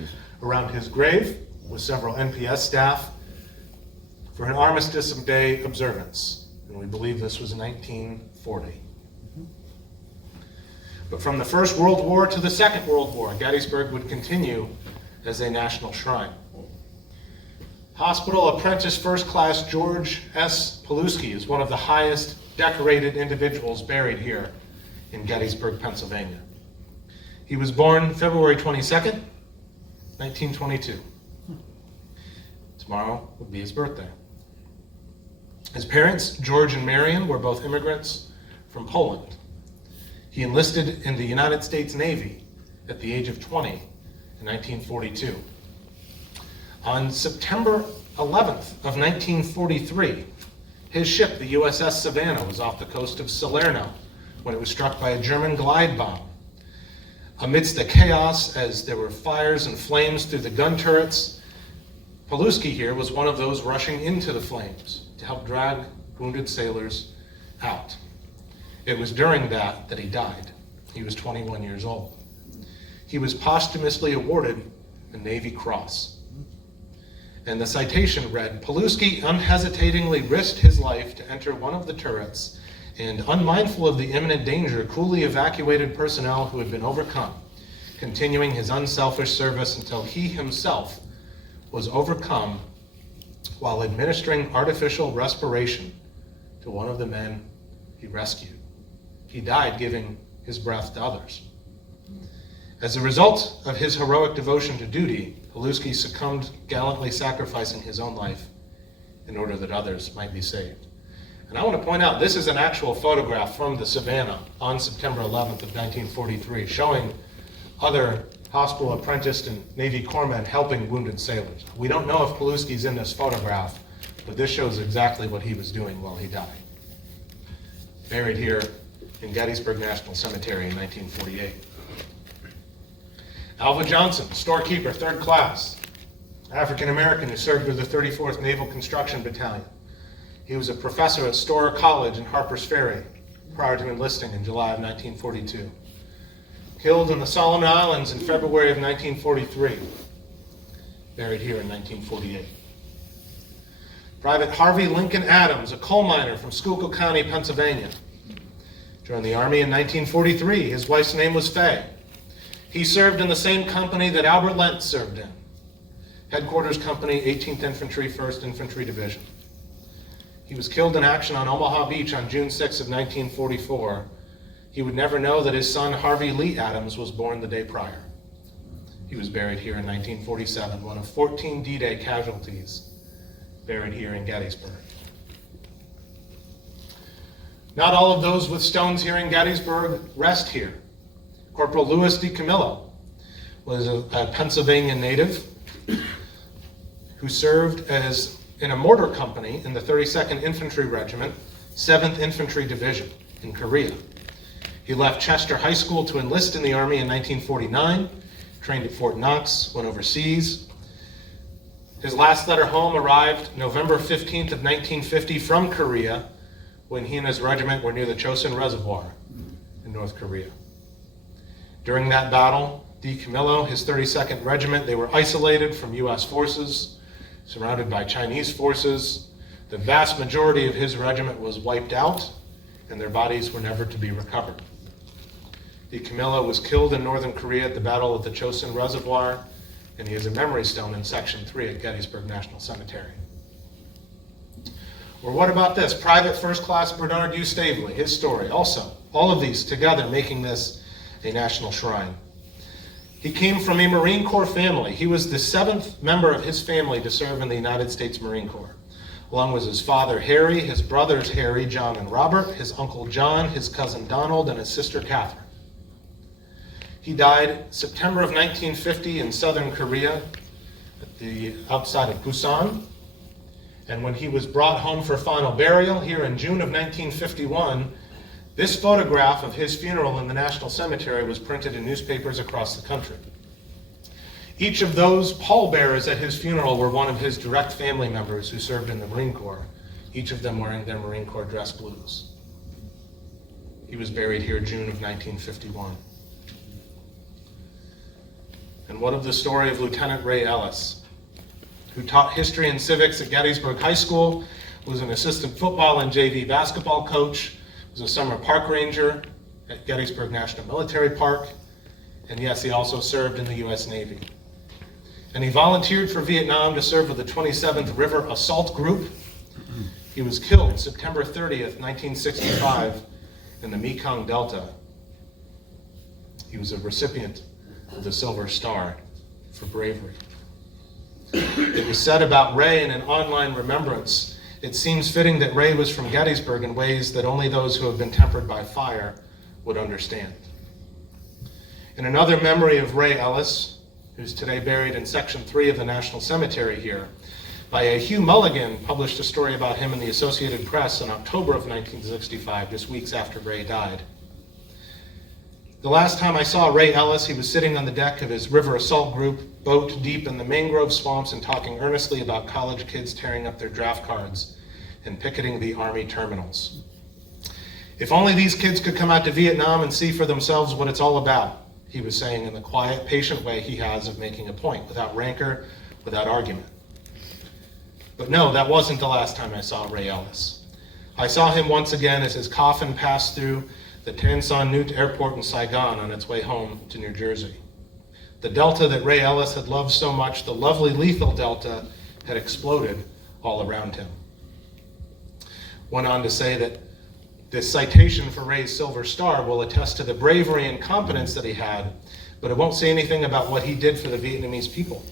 around his grave with several NPS staff for an Armistice Day observance. And we believe this was 1940. But from the First World War to the Second World War, Gettysburg would continue as a national shrine. Hospital Apprentice First Class George S. Paluski is one of the highest decorated individuals buried here in Gettysburg, Pennsylvania. He was born February 22nd, 1922. Tomorrow would be his birthday. His parents, George and Marion, were both immigrants from Poland. He enlisted in the United States Navy at the age of 20 in 1942. On September 11th of 1943, his ship, the USS Savannah, was off the coast of Salerno when it was struck by a German glide bomb. Amidst the chaos, as there were fires and flames through the gun turrets, Paluski here was one of those rushing into the flames to help drag wounded sailors out. It was during that he died. He was 21 years old. He was posthumously awarded the Navy Cross. And the citation read, "Paluski unhesitatingly risked his life to enter one of the turrets and, unmindful of the imminent danger, coolly evacuated personnel who had been overcome, continuing his unselfish service until he himself was overcome while administering artificial respiration to one of the men he rescued. He died giving his breath to others." As a result of his heroic devotion to duty, Paluski succumbed, gallantly sacrificing his own life in order that others might be saved. And I want to point out, this is an actual photograph from the Savannah on September 11th of 1943, showing other hospital apprenticed and Navy corpsmen helping wounded sailors. We don't know if Paluski's in this photograph, but this shows exactly what he was doing while he died. Buried here in Gettysburg National Cemetery in 1948. Alva Johnson, storekeeper, 3rd class, African-American who served with the 34th Naval Construction Battalion. He was a professor at Storer College in Harper's Ferry prior to enlisting in July of 1942. Killed in the Solomon Islands in February of 1943. Buried here in 1948. Private Harvey Lincoln Adams, a coal miner from Schuylkill County, Pennsylvania. Joined the Army in 1943. His wife's name was Faye. He served in the same company that Albert Lentz served in. Headquarters Company, 18th Infantry, 1st Infantry Division. He was killed in action on Omaha Beach on June 6 of 1944. He would never know that his son, Harvey Lee Adams, was born the day prior. He was buried here in 1947, one of 14 D-Day casualties buried here in Gettysburg. Not all of those with stones here in Gettysburg rest here. Corporal Louis DiCamillo was a Pennsylvania native who served as in a mortar company in the 32nd Infantry Regiment, 7th Infantry Division in Korea. He left Chester High School to enlist in the Army in 1949, trained at Fort Knox, went overseas. His last letter home arrived November 15th of 1950 from Korea, when he and his regiment were near the Chosin Reservoir in North Korea. During that battle, DiCamillo, his 32nd Regiment, they were isolated from U.S. forces, surrounded by Chinese forces. The vast majority of his regiment was wiped out, and their bodies were never to be recovered. DiCamillo was killed in Northern Korea at the Battle of the Chosin Reservoir, and he has a memory stone in Section 3 at Gettysburg National Cemetery. Or what about this? Private First Class Bernard U. Stavely, his story also. All of these together making this a national shrine. He came from a Marine Corps family. He was the 7th member of his family to serve in the United States Marine Corps, along with his father Harry, his brothers Harry, John, and Robert, his uncle John, his cousin Donald, and his sister Catherine. He died September of 1950 in southern Korea, outside of Busan. And when he was brought home for final burial here in June of 1951, this photograph of his funeral in the National Cemetery was printed in newspapers across the country. Each of those pallbearers at his funeral were one of his direct family members who served in the Marine Corps, each of them wearing their Marine Corps dress blues. He was buried here June of 1951. And what of the story of Lieutenant Ray Ellis, who taught history and civics at Gettysburg High School, was an assistant football and JV basketball coach, was a summer park ranger at Gettysburg National Military Park, and yes, he also served in the U.S. Navy. and he volunteered for Vietnam to serve with the 27th River Assault Group. He was killed September 30th, 1965 in the Mekong Delta. He was a recipient of the Silver Star for bravery. It was said about Ray in an online remembrance, it seems fitting that Ray was from Gettysburg in ways that only those who have been tempered by fire would understand. In another memory of Ray Ellis, who's today buried in Section 3 of the National Cemetery here, by a Hugh Mulligan published a story about him in the Associated Press in October of 1965, just weeks after Ray died. The last time I saw Ray Ellis, he was sitting on the deck of his River Assault Group boat deep in the mangrove swamps and talking earnestly about college kids tearing up their draft cards and picketing the Army terminals. If only these kids could come out to Vietnam and see for themselves what it's all about, he was saying in the quiet, patient way he has of making a point, without rancor, without argument. But no, that wasn't the last time I saw Ray Ellis. I saw him once again as his coffin passed through the Tan Son Nhut Airport in Saigon on its way home to New Jersey. The Delta that Ray Ellis had loved so much, the lovely lethal Delta, had exploded all around him. Went on to say that this citation for Ray's Silver Star will attest to the bravery and competence that he had, but it won't say anything about what he did for the Vietnamese people.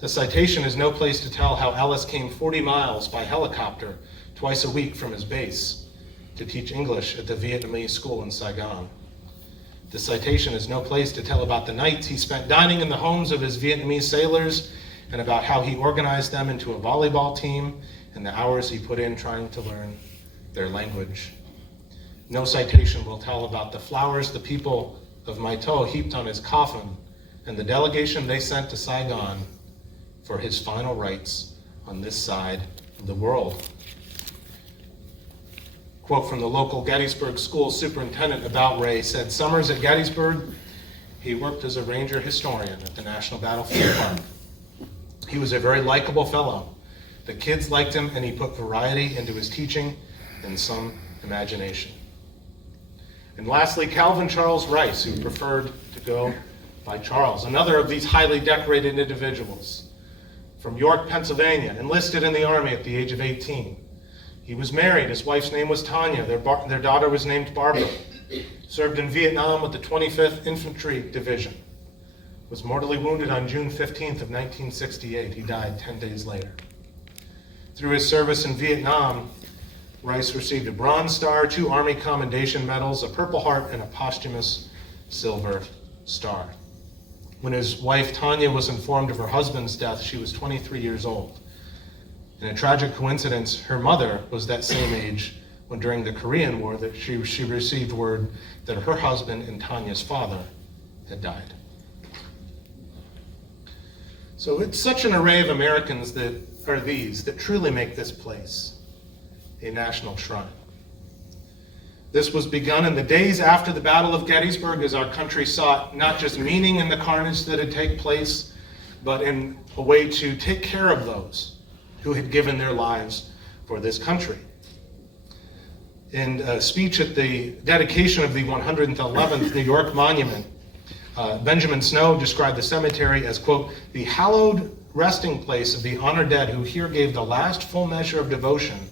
The citation is no place to tell how Ellis came 40 miles by helicopter twice a week from his base to teach English at the Vietnamese school in Saigon. The citation is no place to tell about the nights he spent dining in the homes of his Vietnamese sailors and about how he organized them into a volleyball team and the hours he put in trying to learn their language. No citation will tell about the flowers the people of Mai To heaped on his coffin and the delegation they sent to Saigon for his final rites on this side of the world. Quote from the local Gettysburg school superintendent about Ray said, "Summers at Gettysburg, he worked as a ranger historian at the National Battlefield Park. He was a very likable fellow. The kids liked him and he put variety into his teaching and some imagination." And lastly, Calvin Charles Rice, who preferred to go by Charles, another of these highly decorated individuals from York, Pennsylvania, enlisted in the Army at the age of 18. He was married, his wife's name was Tanya, their daughter was named Barbara, served in Vietnam with the 25th Infantry Division, was mortally wounded on June 15th of 1968. He died 10 days later. Through his service in Vietnam, Rice received a Bronze Star, 2 Army Commendation Medals, a Purple Heart, and a posthumous Silver Star. When his wife Tanya was informed of her husband's death, she was 23 years old. In a tragic coincidence, her mother was that same age when during the Korean War that she received word that her husband and Tanya's father had died. So it's such an array of Americans that are these that truly make this place a national shrine. This was begun in the days after the Battle of Gettysburg as our country sought not just meaning in the carnage that had taken place, but in a way to take care of those who had given their lives for this country. In a speech at the dedication of the 111th New York Monument, Benjamin Snow described the cemetery as, quote, "the hallowed resting place of the honored dead who here gave the last full measure of devotion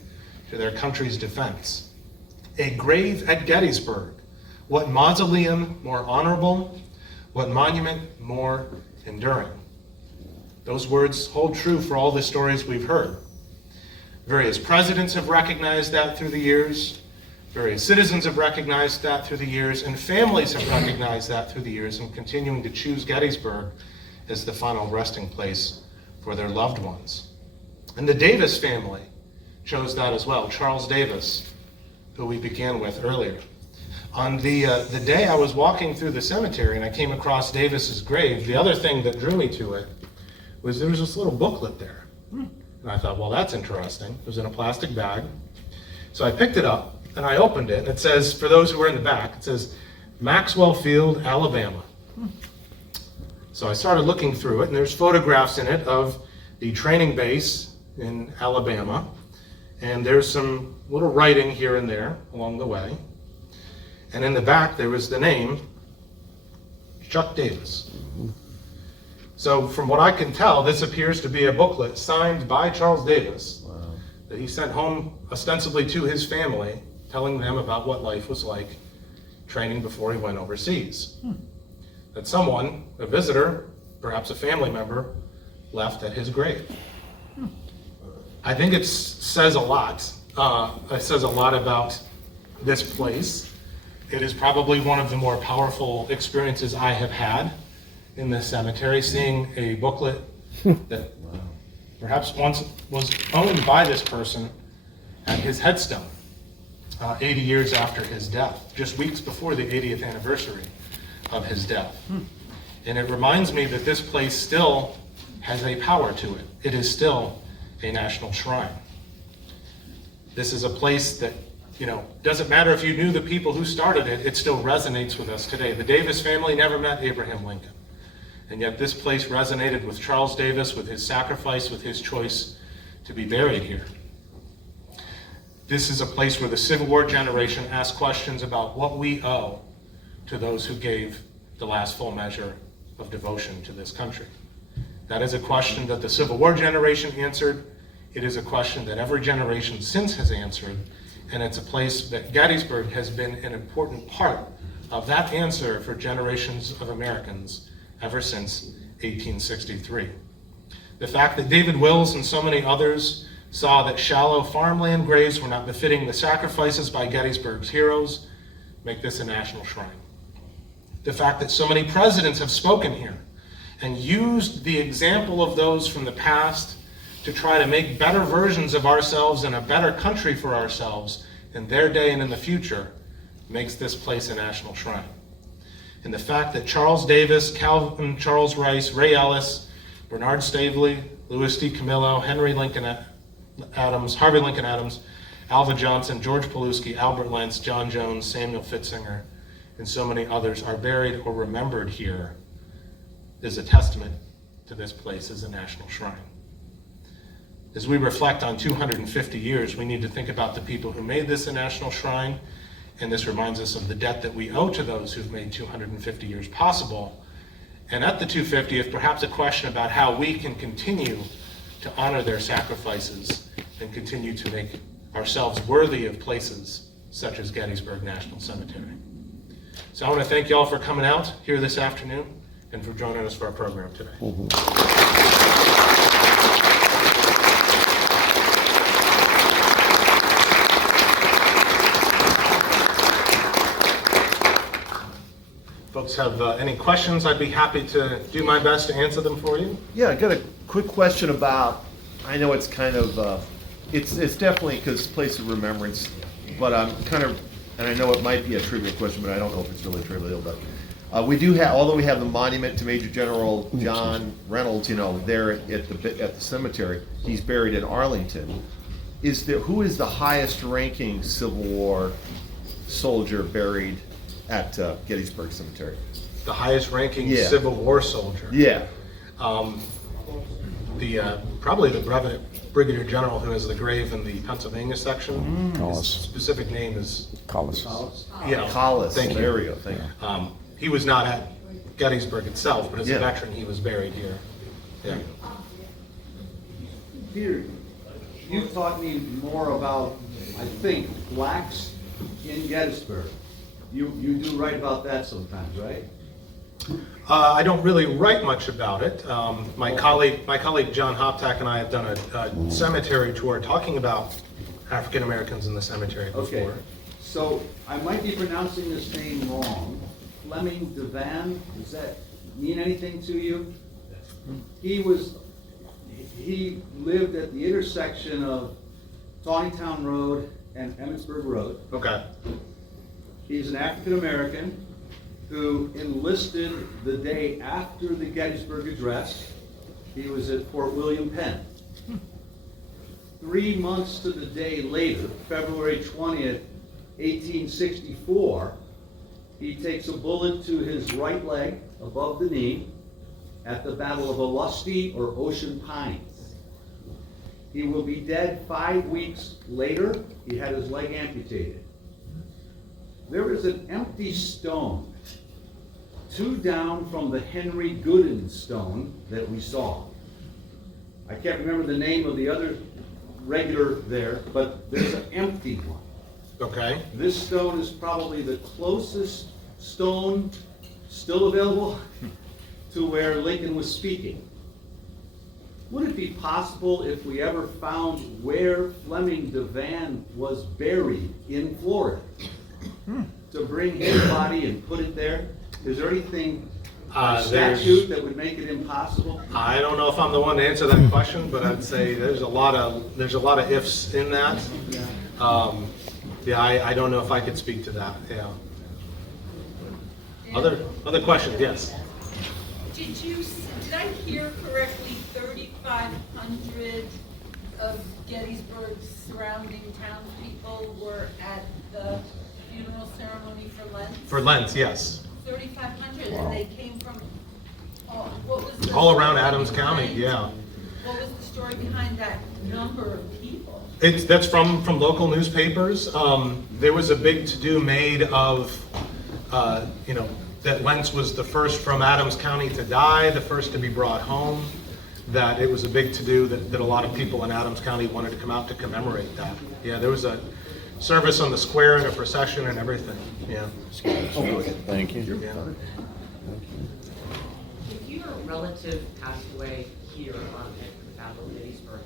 to their country's defense. A grave at Gettysburg, what mausoleum more honorable, what monument more enduring." Those words hold true for all the stories we've heard. Various presidents have recognized that through the years, various citizens have recognized that through the years, and families have recognized that through the years and continuing to choose Gettysburg as the final resting place for their loved ones. And the Davis family chose that as well. Charles Davis, who we began with earlier. On the day I was walking through the cemetery and I came across Davis's grave, the other thing that drew me to it was there was this little booklet there. And I thought, well, that's interesting. It was in a plastic bag. So I picked it up and I opened it, and it says, for those who are in the back, it says Maxwell Field, Alabama. So I started looking through it, and there's photographs in it of the training base in Alabama. And there's some little writing here and there along the way. And in the back, there was the name, Chuck Davis. So from what I can tell, this appears to be a booklet signed by Charles Davis that he sent home ostensibly to his family, telling them about what life was like training before he went overseas. That someone, a visitor, perhaps a family member, left at his grave. I think it says a lot. It says a lot about this place. It is probably one of the more powerful experiences I have had in this cemetery, seeing a booklet that perhaps once was owned by this person at his headstone 80 years after his death, just weeks before the 80th anniversary of his death. And it reminds me that this place still has a power to it. It is still a national shrine. This is a place that, doesn't matter if you knew the people who started it, it still resonates with us today. The Davis family never met Abraham Lincoln. And yet this place resonated with Charles Davis, with his sacrifice, with his choice to be buried here. This is a place where the Civil War generation asked questions about what we owe to those who gave the last full measure of devotion to this country. That is a question that the Civil War generation answered. It is a question that every generation since has answered. And it's a place that Gettysburg has been an important part of that answer for generations of Americans ever since 1863. The fact that David Wills and so many others saw that shallow farmland graves were not befitting the sacrifices by Gettysburg's heroes make this a national shrine. The fact that so many presidents have spoken here and used the example of those from the past to try to make better versions of ourselves and a better country for ourselves in their day and in the future makes this place a national shrine. And the fact that Charles Davis, Calvin Charles Rice, Ray Ellis, Bernard Stavely, Louis D. Camillo, Henry Lincoln Adams, Harvey Lincoln Adams, Alva Johnson, George Paluski, Albert Lentz, John Jones, Samuel Fitzinger, and so many others are buried or remembered here is a testament to this place as a national shrine. As we reflect on 250 years, we need to think about the people who made this a national shrine, and this reminds us of the debt that we owe to those who've made 250 years possible. And at the 250th, perhaps a question about how we can continue to honor their sacrifices and continue to make ourselves worthy of places such as Gettysburg National Cemetery. So I want to thank you all for coming out here this afternoon and for joining us for our program today. Folks have any questions, I'd be happy to do my best to answer them for you. Yeah, I got a quick question about, I know it's kind of, it's definitely because place of remembrance, but I'm kind of, and I know it might be a trivial question, but I don't know if it's really trivial, but we do have, although we have the monument to Major General John Reynolds, there at the cemetery, he's buried in Arlington. Who is the highest ranking Civil War soldier buried at Gettysburg Cemetery? The highest ranking Civil War soldier. Yeah. Probably the Brigadier General who has the grave in the Pennsylvania section. His specific name is Collis. Yeah, Collis. Thank you. There we go. Thank you. He was not at Gettysburg itself, but as a veteran, he was buried here. Yeah. Peter, you taught me more about, I think, blacks in Gettysburg. You do write about that sometimes, right? I don't really write much about it. My colleague John Hoptack and I have done a cemetery tour talking about African Americans in the cemetery before. Okay, so I might be pronouncing this name wrong. Fleming Devan, does that mean anything to you? He lived at the intersection of Tawnytown Road and Emmitsburg Road. Okay. He's an African American who enlisted the day after the Gettysburg Address. He was at Fort William Penn. 3 months to the day later, February 20th, 1864, he takes a bullet to his right leg above the knee at the Battle of Olustee or Ocean Pines. He will be dead 5 weeks later. He had his leg amputated. There is an empty stone two down from the Henry Gooden stone that we saw. I can't remember the name of the other regular there, but there's an empty one. Okay. This stone is probably the closest stone still available to where Lincoln was speaking. Would it be possible if we ever found where Fleming DeVan was buried in Florida to bring his body and put it there? Is there anything, a statute that would make it impossible? I don't know if I'm the one to answer that question, but I'd say there's a lot of ifs in that. Yeah, I don't know if I could speak to that. Yeah. Other questions? Yes. Did I hear correctly, 3,500 of Gettysburg's surrounding townspeople were at the funeral ceremony for Lent? For Lent, yes. 3,500, and they came from, what was the... All around story Adams County, behind- yeah. What was the story behind that number of people? That's from local newspapers. There was a big to-do made of, that Lentz was the first from Adams County to die, the first to be brought home, that it was a big to-do that a lot of people in Adams County wanted to come out to commemorate that. Yeah, there was a service on the square and a procession and everything, yeah. Thank you. Yeah. If your relative passed away here on the Battle of Gettysburg,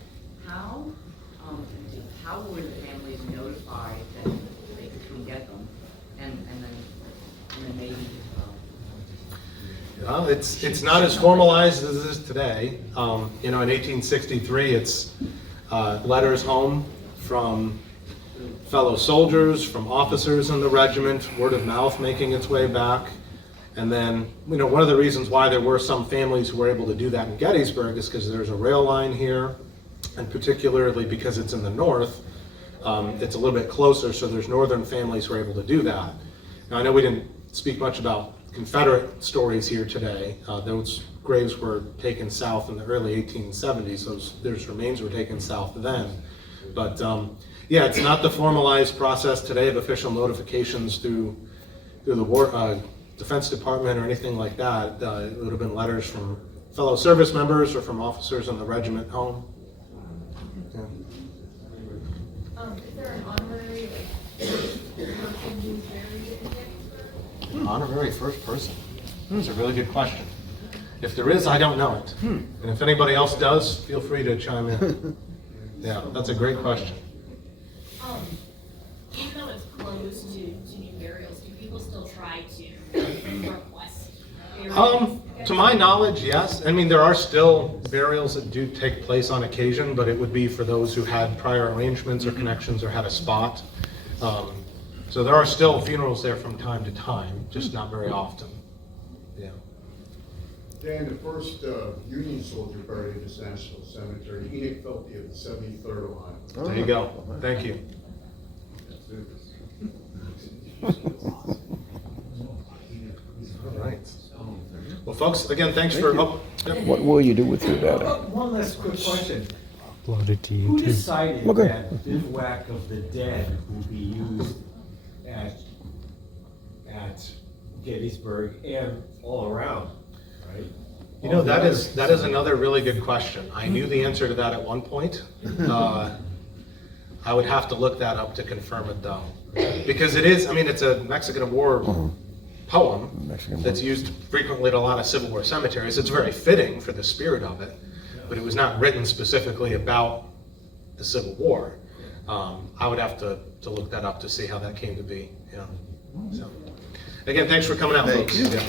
how were the families notified that they could come get them, and then maybe? Well, it's not as formalized as it is today. In 1863, it's letters home from fellow soldiers, from officers in the regiment, word of mouth making its way back. And then, one of the reasons why there were some families who were able to do that in Gettysburg is because there's a rail line here, and particularly because it's in the north, it's a little bit closer, so there's northern families who are able to do that. Now, I know we didn't speak much about Confederate stories here today. Those graves were taken south in the early 1870s. Those remains were taken south then. But yeah, it's not the formalized process today of official notifications through the War Defense Department or anything like that. It would have been letters from fellow service members or from officers in the regiment home. Yeah. Is there an honorary person who's buried in Gettysburg? Honorary first person? That's a really good question. If there is, I don't know it. And if anybody else does, feel free to chime in. Yeah, that's a great question. Even though it's closed to new burials, do people still try to request burials? To my knowledge, yes. I mean, there are still burials that do take place on occasion, but it would be for those who had prior arrangements or connections or had a spot. So there are still funerals there from time to time, just not very often. Yeah. Dan, the first Union soldier buried in this national cemetery, Enoch Felty of the 73rd Ohio. There you go. Thank you. All right. Well, folks, again, thanks for. Oh, yep. What will you do with your data? One last quick question. Upload it to Who YouTube. decided Okay. that bivouac of the dead will be used at Gettysburg and all around, right? That is another really good question. I knew the answer to that at one point. I would have to look that up to confirm it though. Because it's a Mexican War poem Mexican that's used frequently at a lot of Civil War cemeteries. It's very fitting for the spirit of it, but it was not written specifically about the Civil War. I would have to look that up to see how that came to be. Yeah. So, again, thanks for coming out, folks. Yeah.